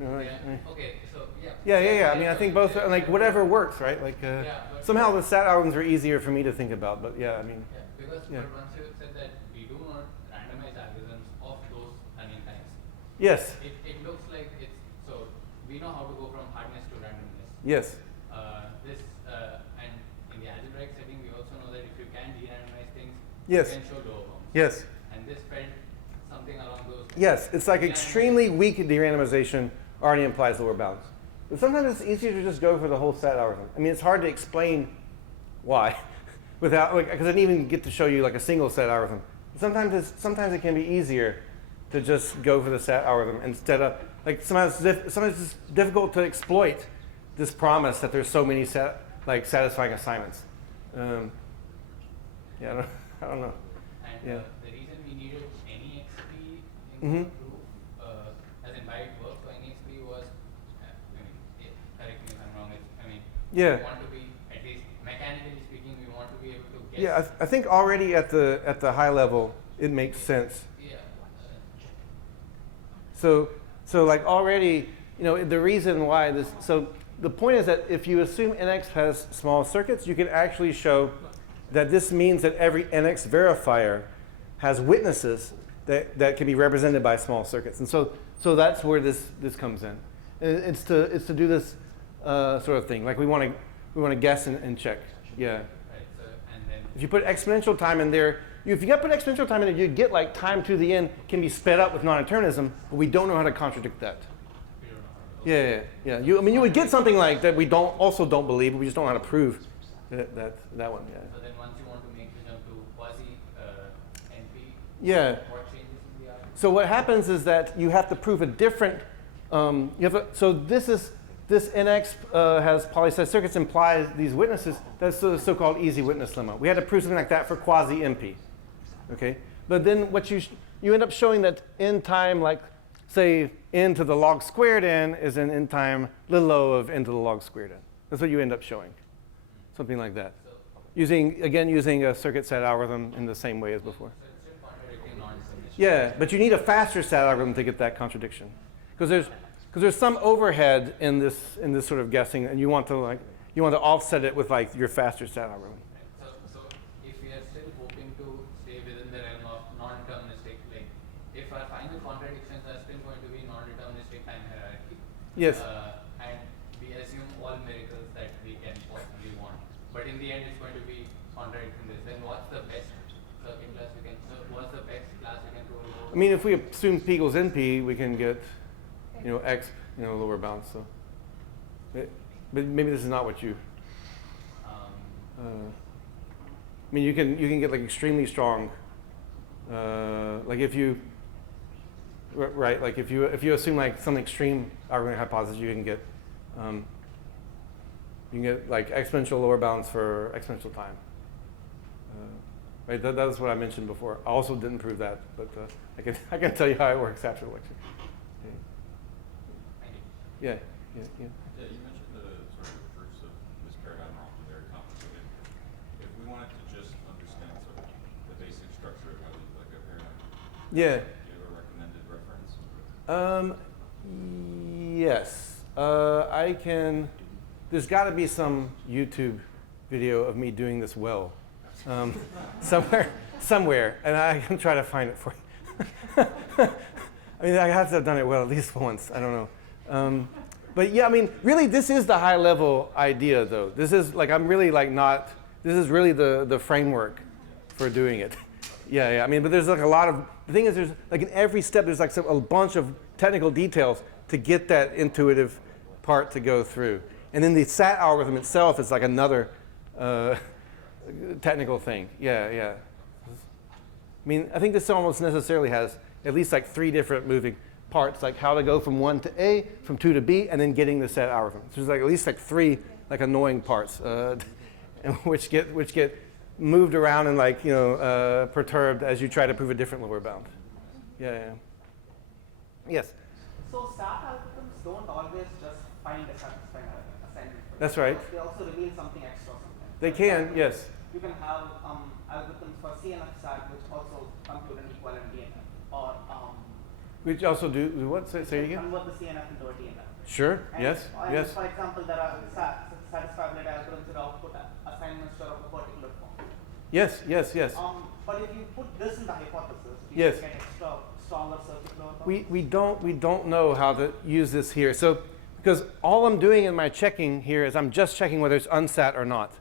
Okay. So yeah. Yeah. I mean, I think both, like whatever works, right? Like but somehow the SAT algorithms are easier for me to think about, but yeah, I mean, Yeah, because Yeah. once you said that we do not randomize algorithms of those running times, yes, it looks like it's so we know how to go from hardness to randomness. yes, And in the algebraic setting, we also know that if you can de-randomize things, Yes. you can show lower bounds. yes, And this felt something along those lines. yes. It's like De-randomization. extremely weak de-randomization already implies lower bounds. But sometimes it's easier to just go for the whole SAT algorithm. I mean, it's hard to explain why without, like, because I didn't even get to show you like a single SAT algorithm. Sometimes it can be easier to just go for the SAT algorithm instead of, like, sometimes it's difficult to exploit this promise that there's so many satisfying assignments. Yeah, I don't know. And Yeah. the reason we needed NEXP in Mhm. the proof, as in why it worked for NEXP was, correct me if I'm wrong, Yeah. we want to be, at least mechanically speaking, we want to be able to guess. Yeah, I think already at the high level it makes sense. Yeah. So like already, the reason why this, so the point is that if you assume NX has small circuits, you can actually show that this means that every NX verifier has witnesses that can be represented by small circuits. And so that's where this comes in. It's to do this sort of thing. Like we want to guess and check. Yeah. Right. So and then If you put exponential time in there, if you put exponential time in there, you get like time to the n can be sped up with non-determinism, but we don't know how to contradict that. we don't know how to. Yeah. You would get something like that we don't believe, but we just don't know how to prove That one, yeah. So then once you want to make the jump to quasi NP, Yeah. what changes in the algorithm? So what happens is that you have to prove a different. So this NX has polyset circuits implies these witnesses. That's the so-called easy witness lemma. We had to prove something like that for quasi NP. Okay, but then what you end up showing that n time, like say n to the log squared n is an n time little o of n to the log squared n. That's what you end up showing, something like that. Using a circuit SAT algorithm in the same way as before. So it's still contradicting non-deterministic. Yeah, but you need a faster SAT algorithm to get that contradiction, because there's some overhead in this sort of guessing, and you want to offset it with like your faster SAT algorithm. So if we are still hoping to stay within the realm of non-deterministic, like if our final contradictions are still going to be non-deterministic time hierarchy, Yes. And we assume all miracles that we can possibly want, but in the end it's going to be contradicting this, then what's the best circuit class we can, so what's the best class we can roll over? I mean, if we assume P equals NP, we can get, X, lower bounds. So, but maybe this is not what you. I mean, you can get like extremely strong. Like if you. Right, like if you assume like some extreme algorithmic hypothesis, you can get like exponential lower bounds for exponential time. Right, that's what I mentioned before. I also didn't prove that, but I can tell you how it works after the lecture. Yeah. Yeah, you mentioned the sort of proofs of this paradigm are often very complicated. If we wanted to just understand sort of the basic structure of how we like a paradigm, Yeah. do you have a recommended reference? Yes. I can. There's got to be some YouTube video of me doing this well, somewhere, and I can try to find it for you. I mean, I have to have done it well at least once. I don't know. But yeah, I mean, really, this is the high-level idea, though. This is like This is really the framework for doing it. Yeah. I mean, but there's like a lot of. The thing is, there's like in every step, there's like a bunch of technical details to get that intuitive part to go through, and then the SAT algorithm itself is like another technical thing. Yeah. I mean, I think this almost necessarily has at least like 3 different moving parts, like how to go from 1 to A, from 2 to B, and then getting the SAT algorithm. So there's like at least like 3 like annoying parts, and which get moved around and like perturbed as you try to prove a different lower bound. Yeah. Yes. So SAT algorithms don't always just find a satisfying assignment. That's right. They also reveal something extra sometimes. They can. Yes. You can have algorithms for CNF SAT which also compute an equivalent DNF, or Which also do what? Say it again. convert the CNF into a DNF. Sure. And Yes. Yes. For example, there are satisfiability algorithms that output assignments of a particular form. Yes. But if you put this in the hypothesis, you Yes. get extra stronger circuit lower bounds. We don't know how to use this here. So because all I'm doing in my checking here is I'm just checking whether it's unsat or not.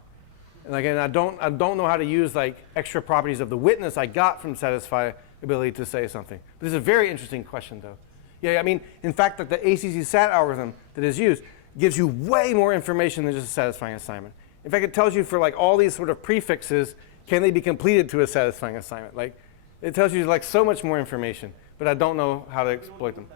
And again, I don't know how to use like extra properties of the witness I got from satisfiability to say something. This is a very interesting question, though. Yeah, I mean, in fact, that the ACC SAT algorithm that is used gives you way more information than just a satisfying assignment. In fact, it tells you for like all these sort of prefixes, can they be completed to a satisfying assignment? Like, it tells you like so much more information, but I don't know how to exploit them.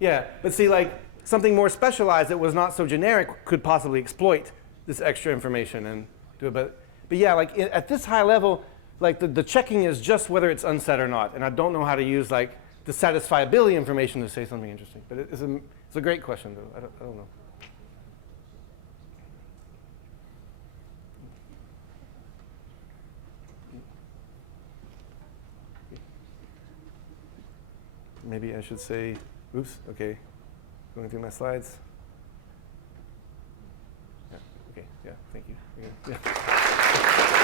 Yeah, but see, like something more specialized that was not so generic could possibly exploit this extra information and do it. But yeah, like at this high level, like the checking is just whether it's unset or not, and I don't know how to use like the satisfiability information to say something interesting. But it's a great question, though. I don't know. Maybe I should say, oops, okay, going through my slides. Yeah, okay, yeah, thank you. Yeah.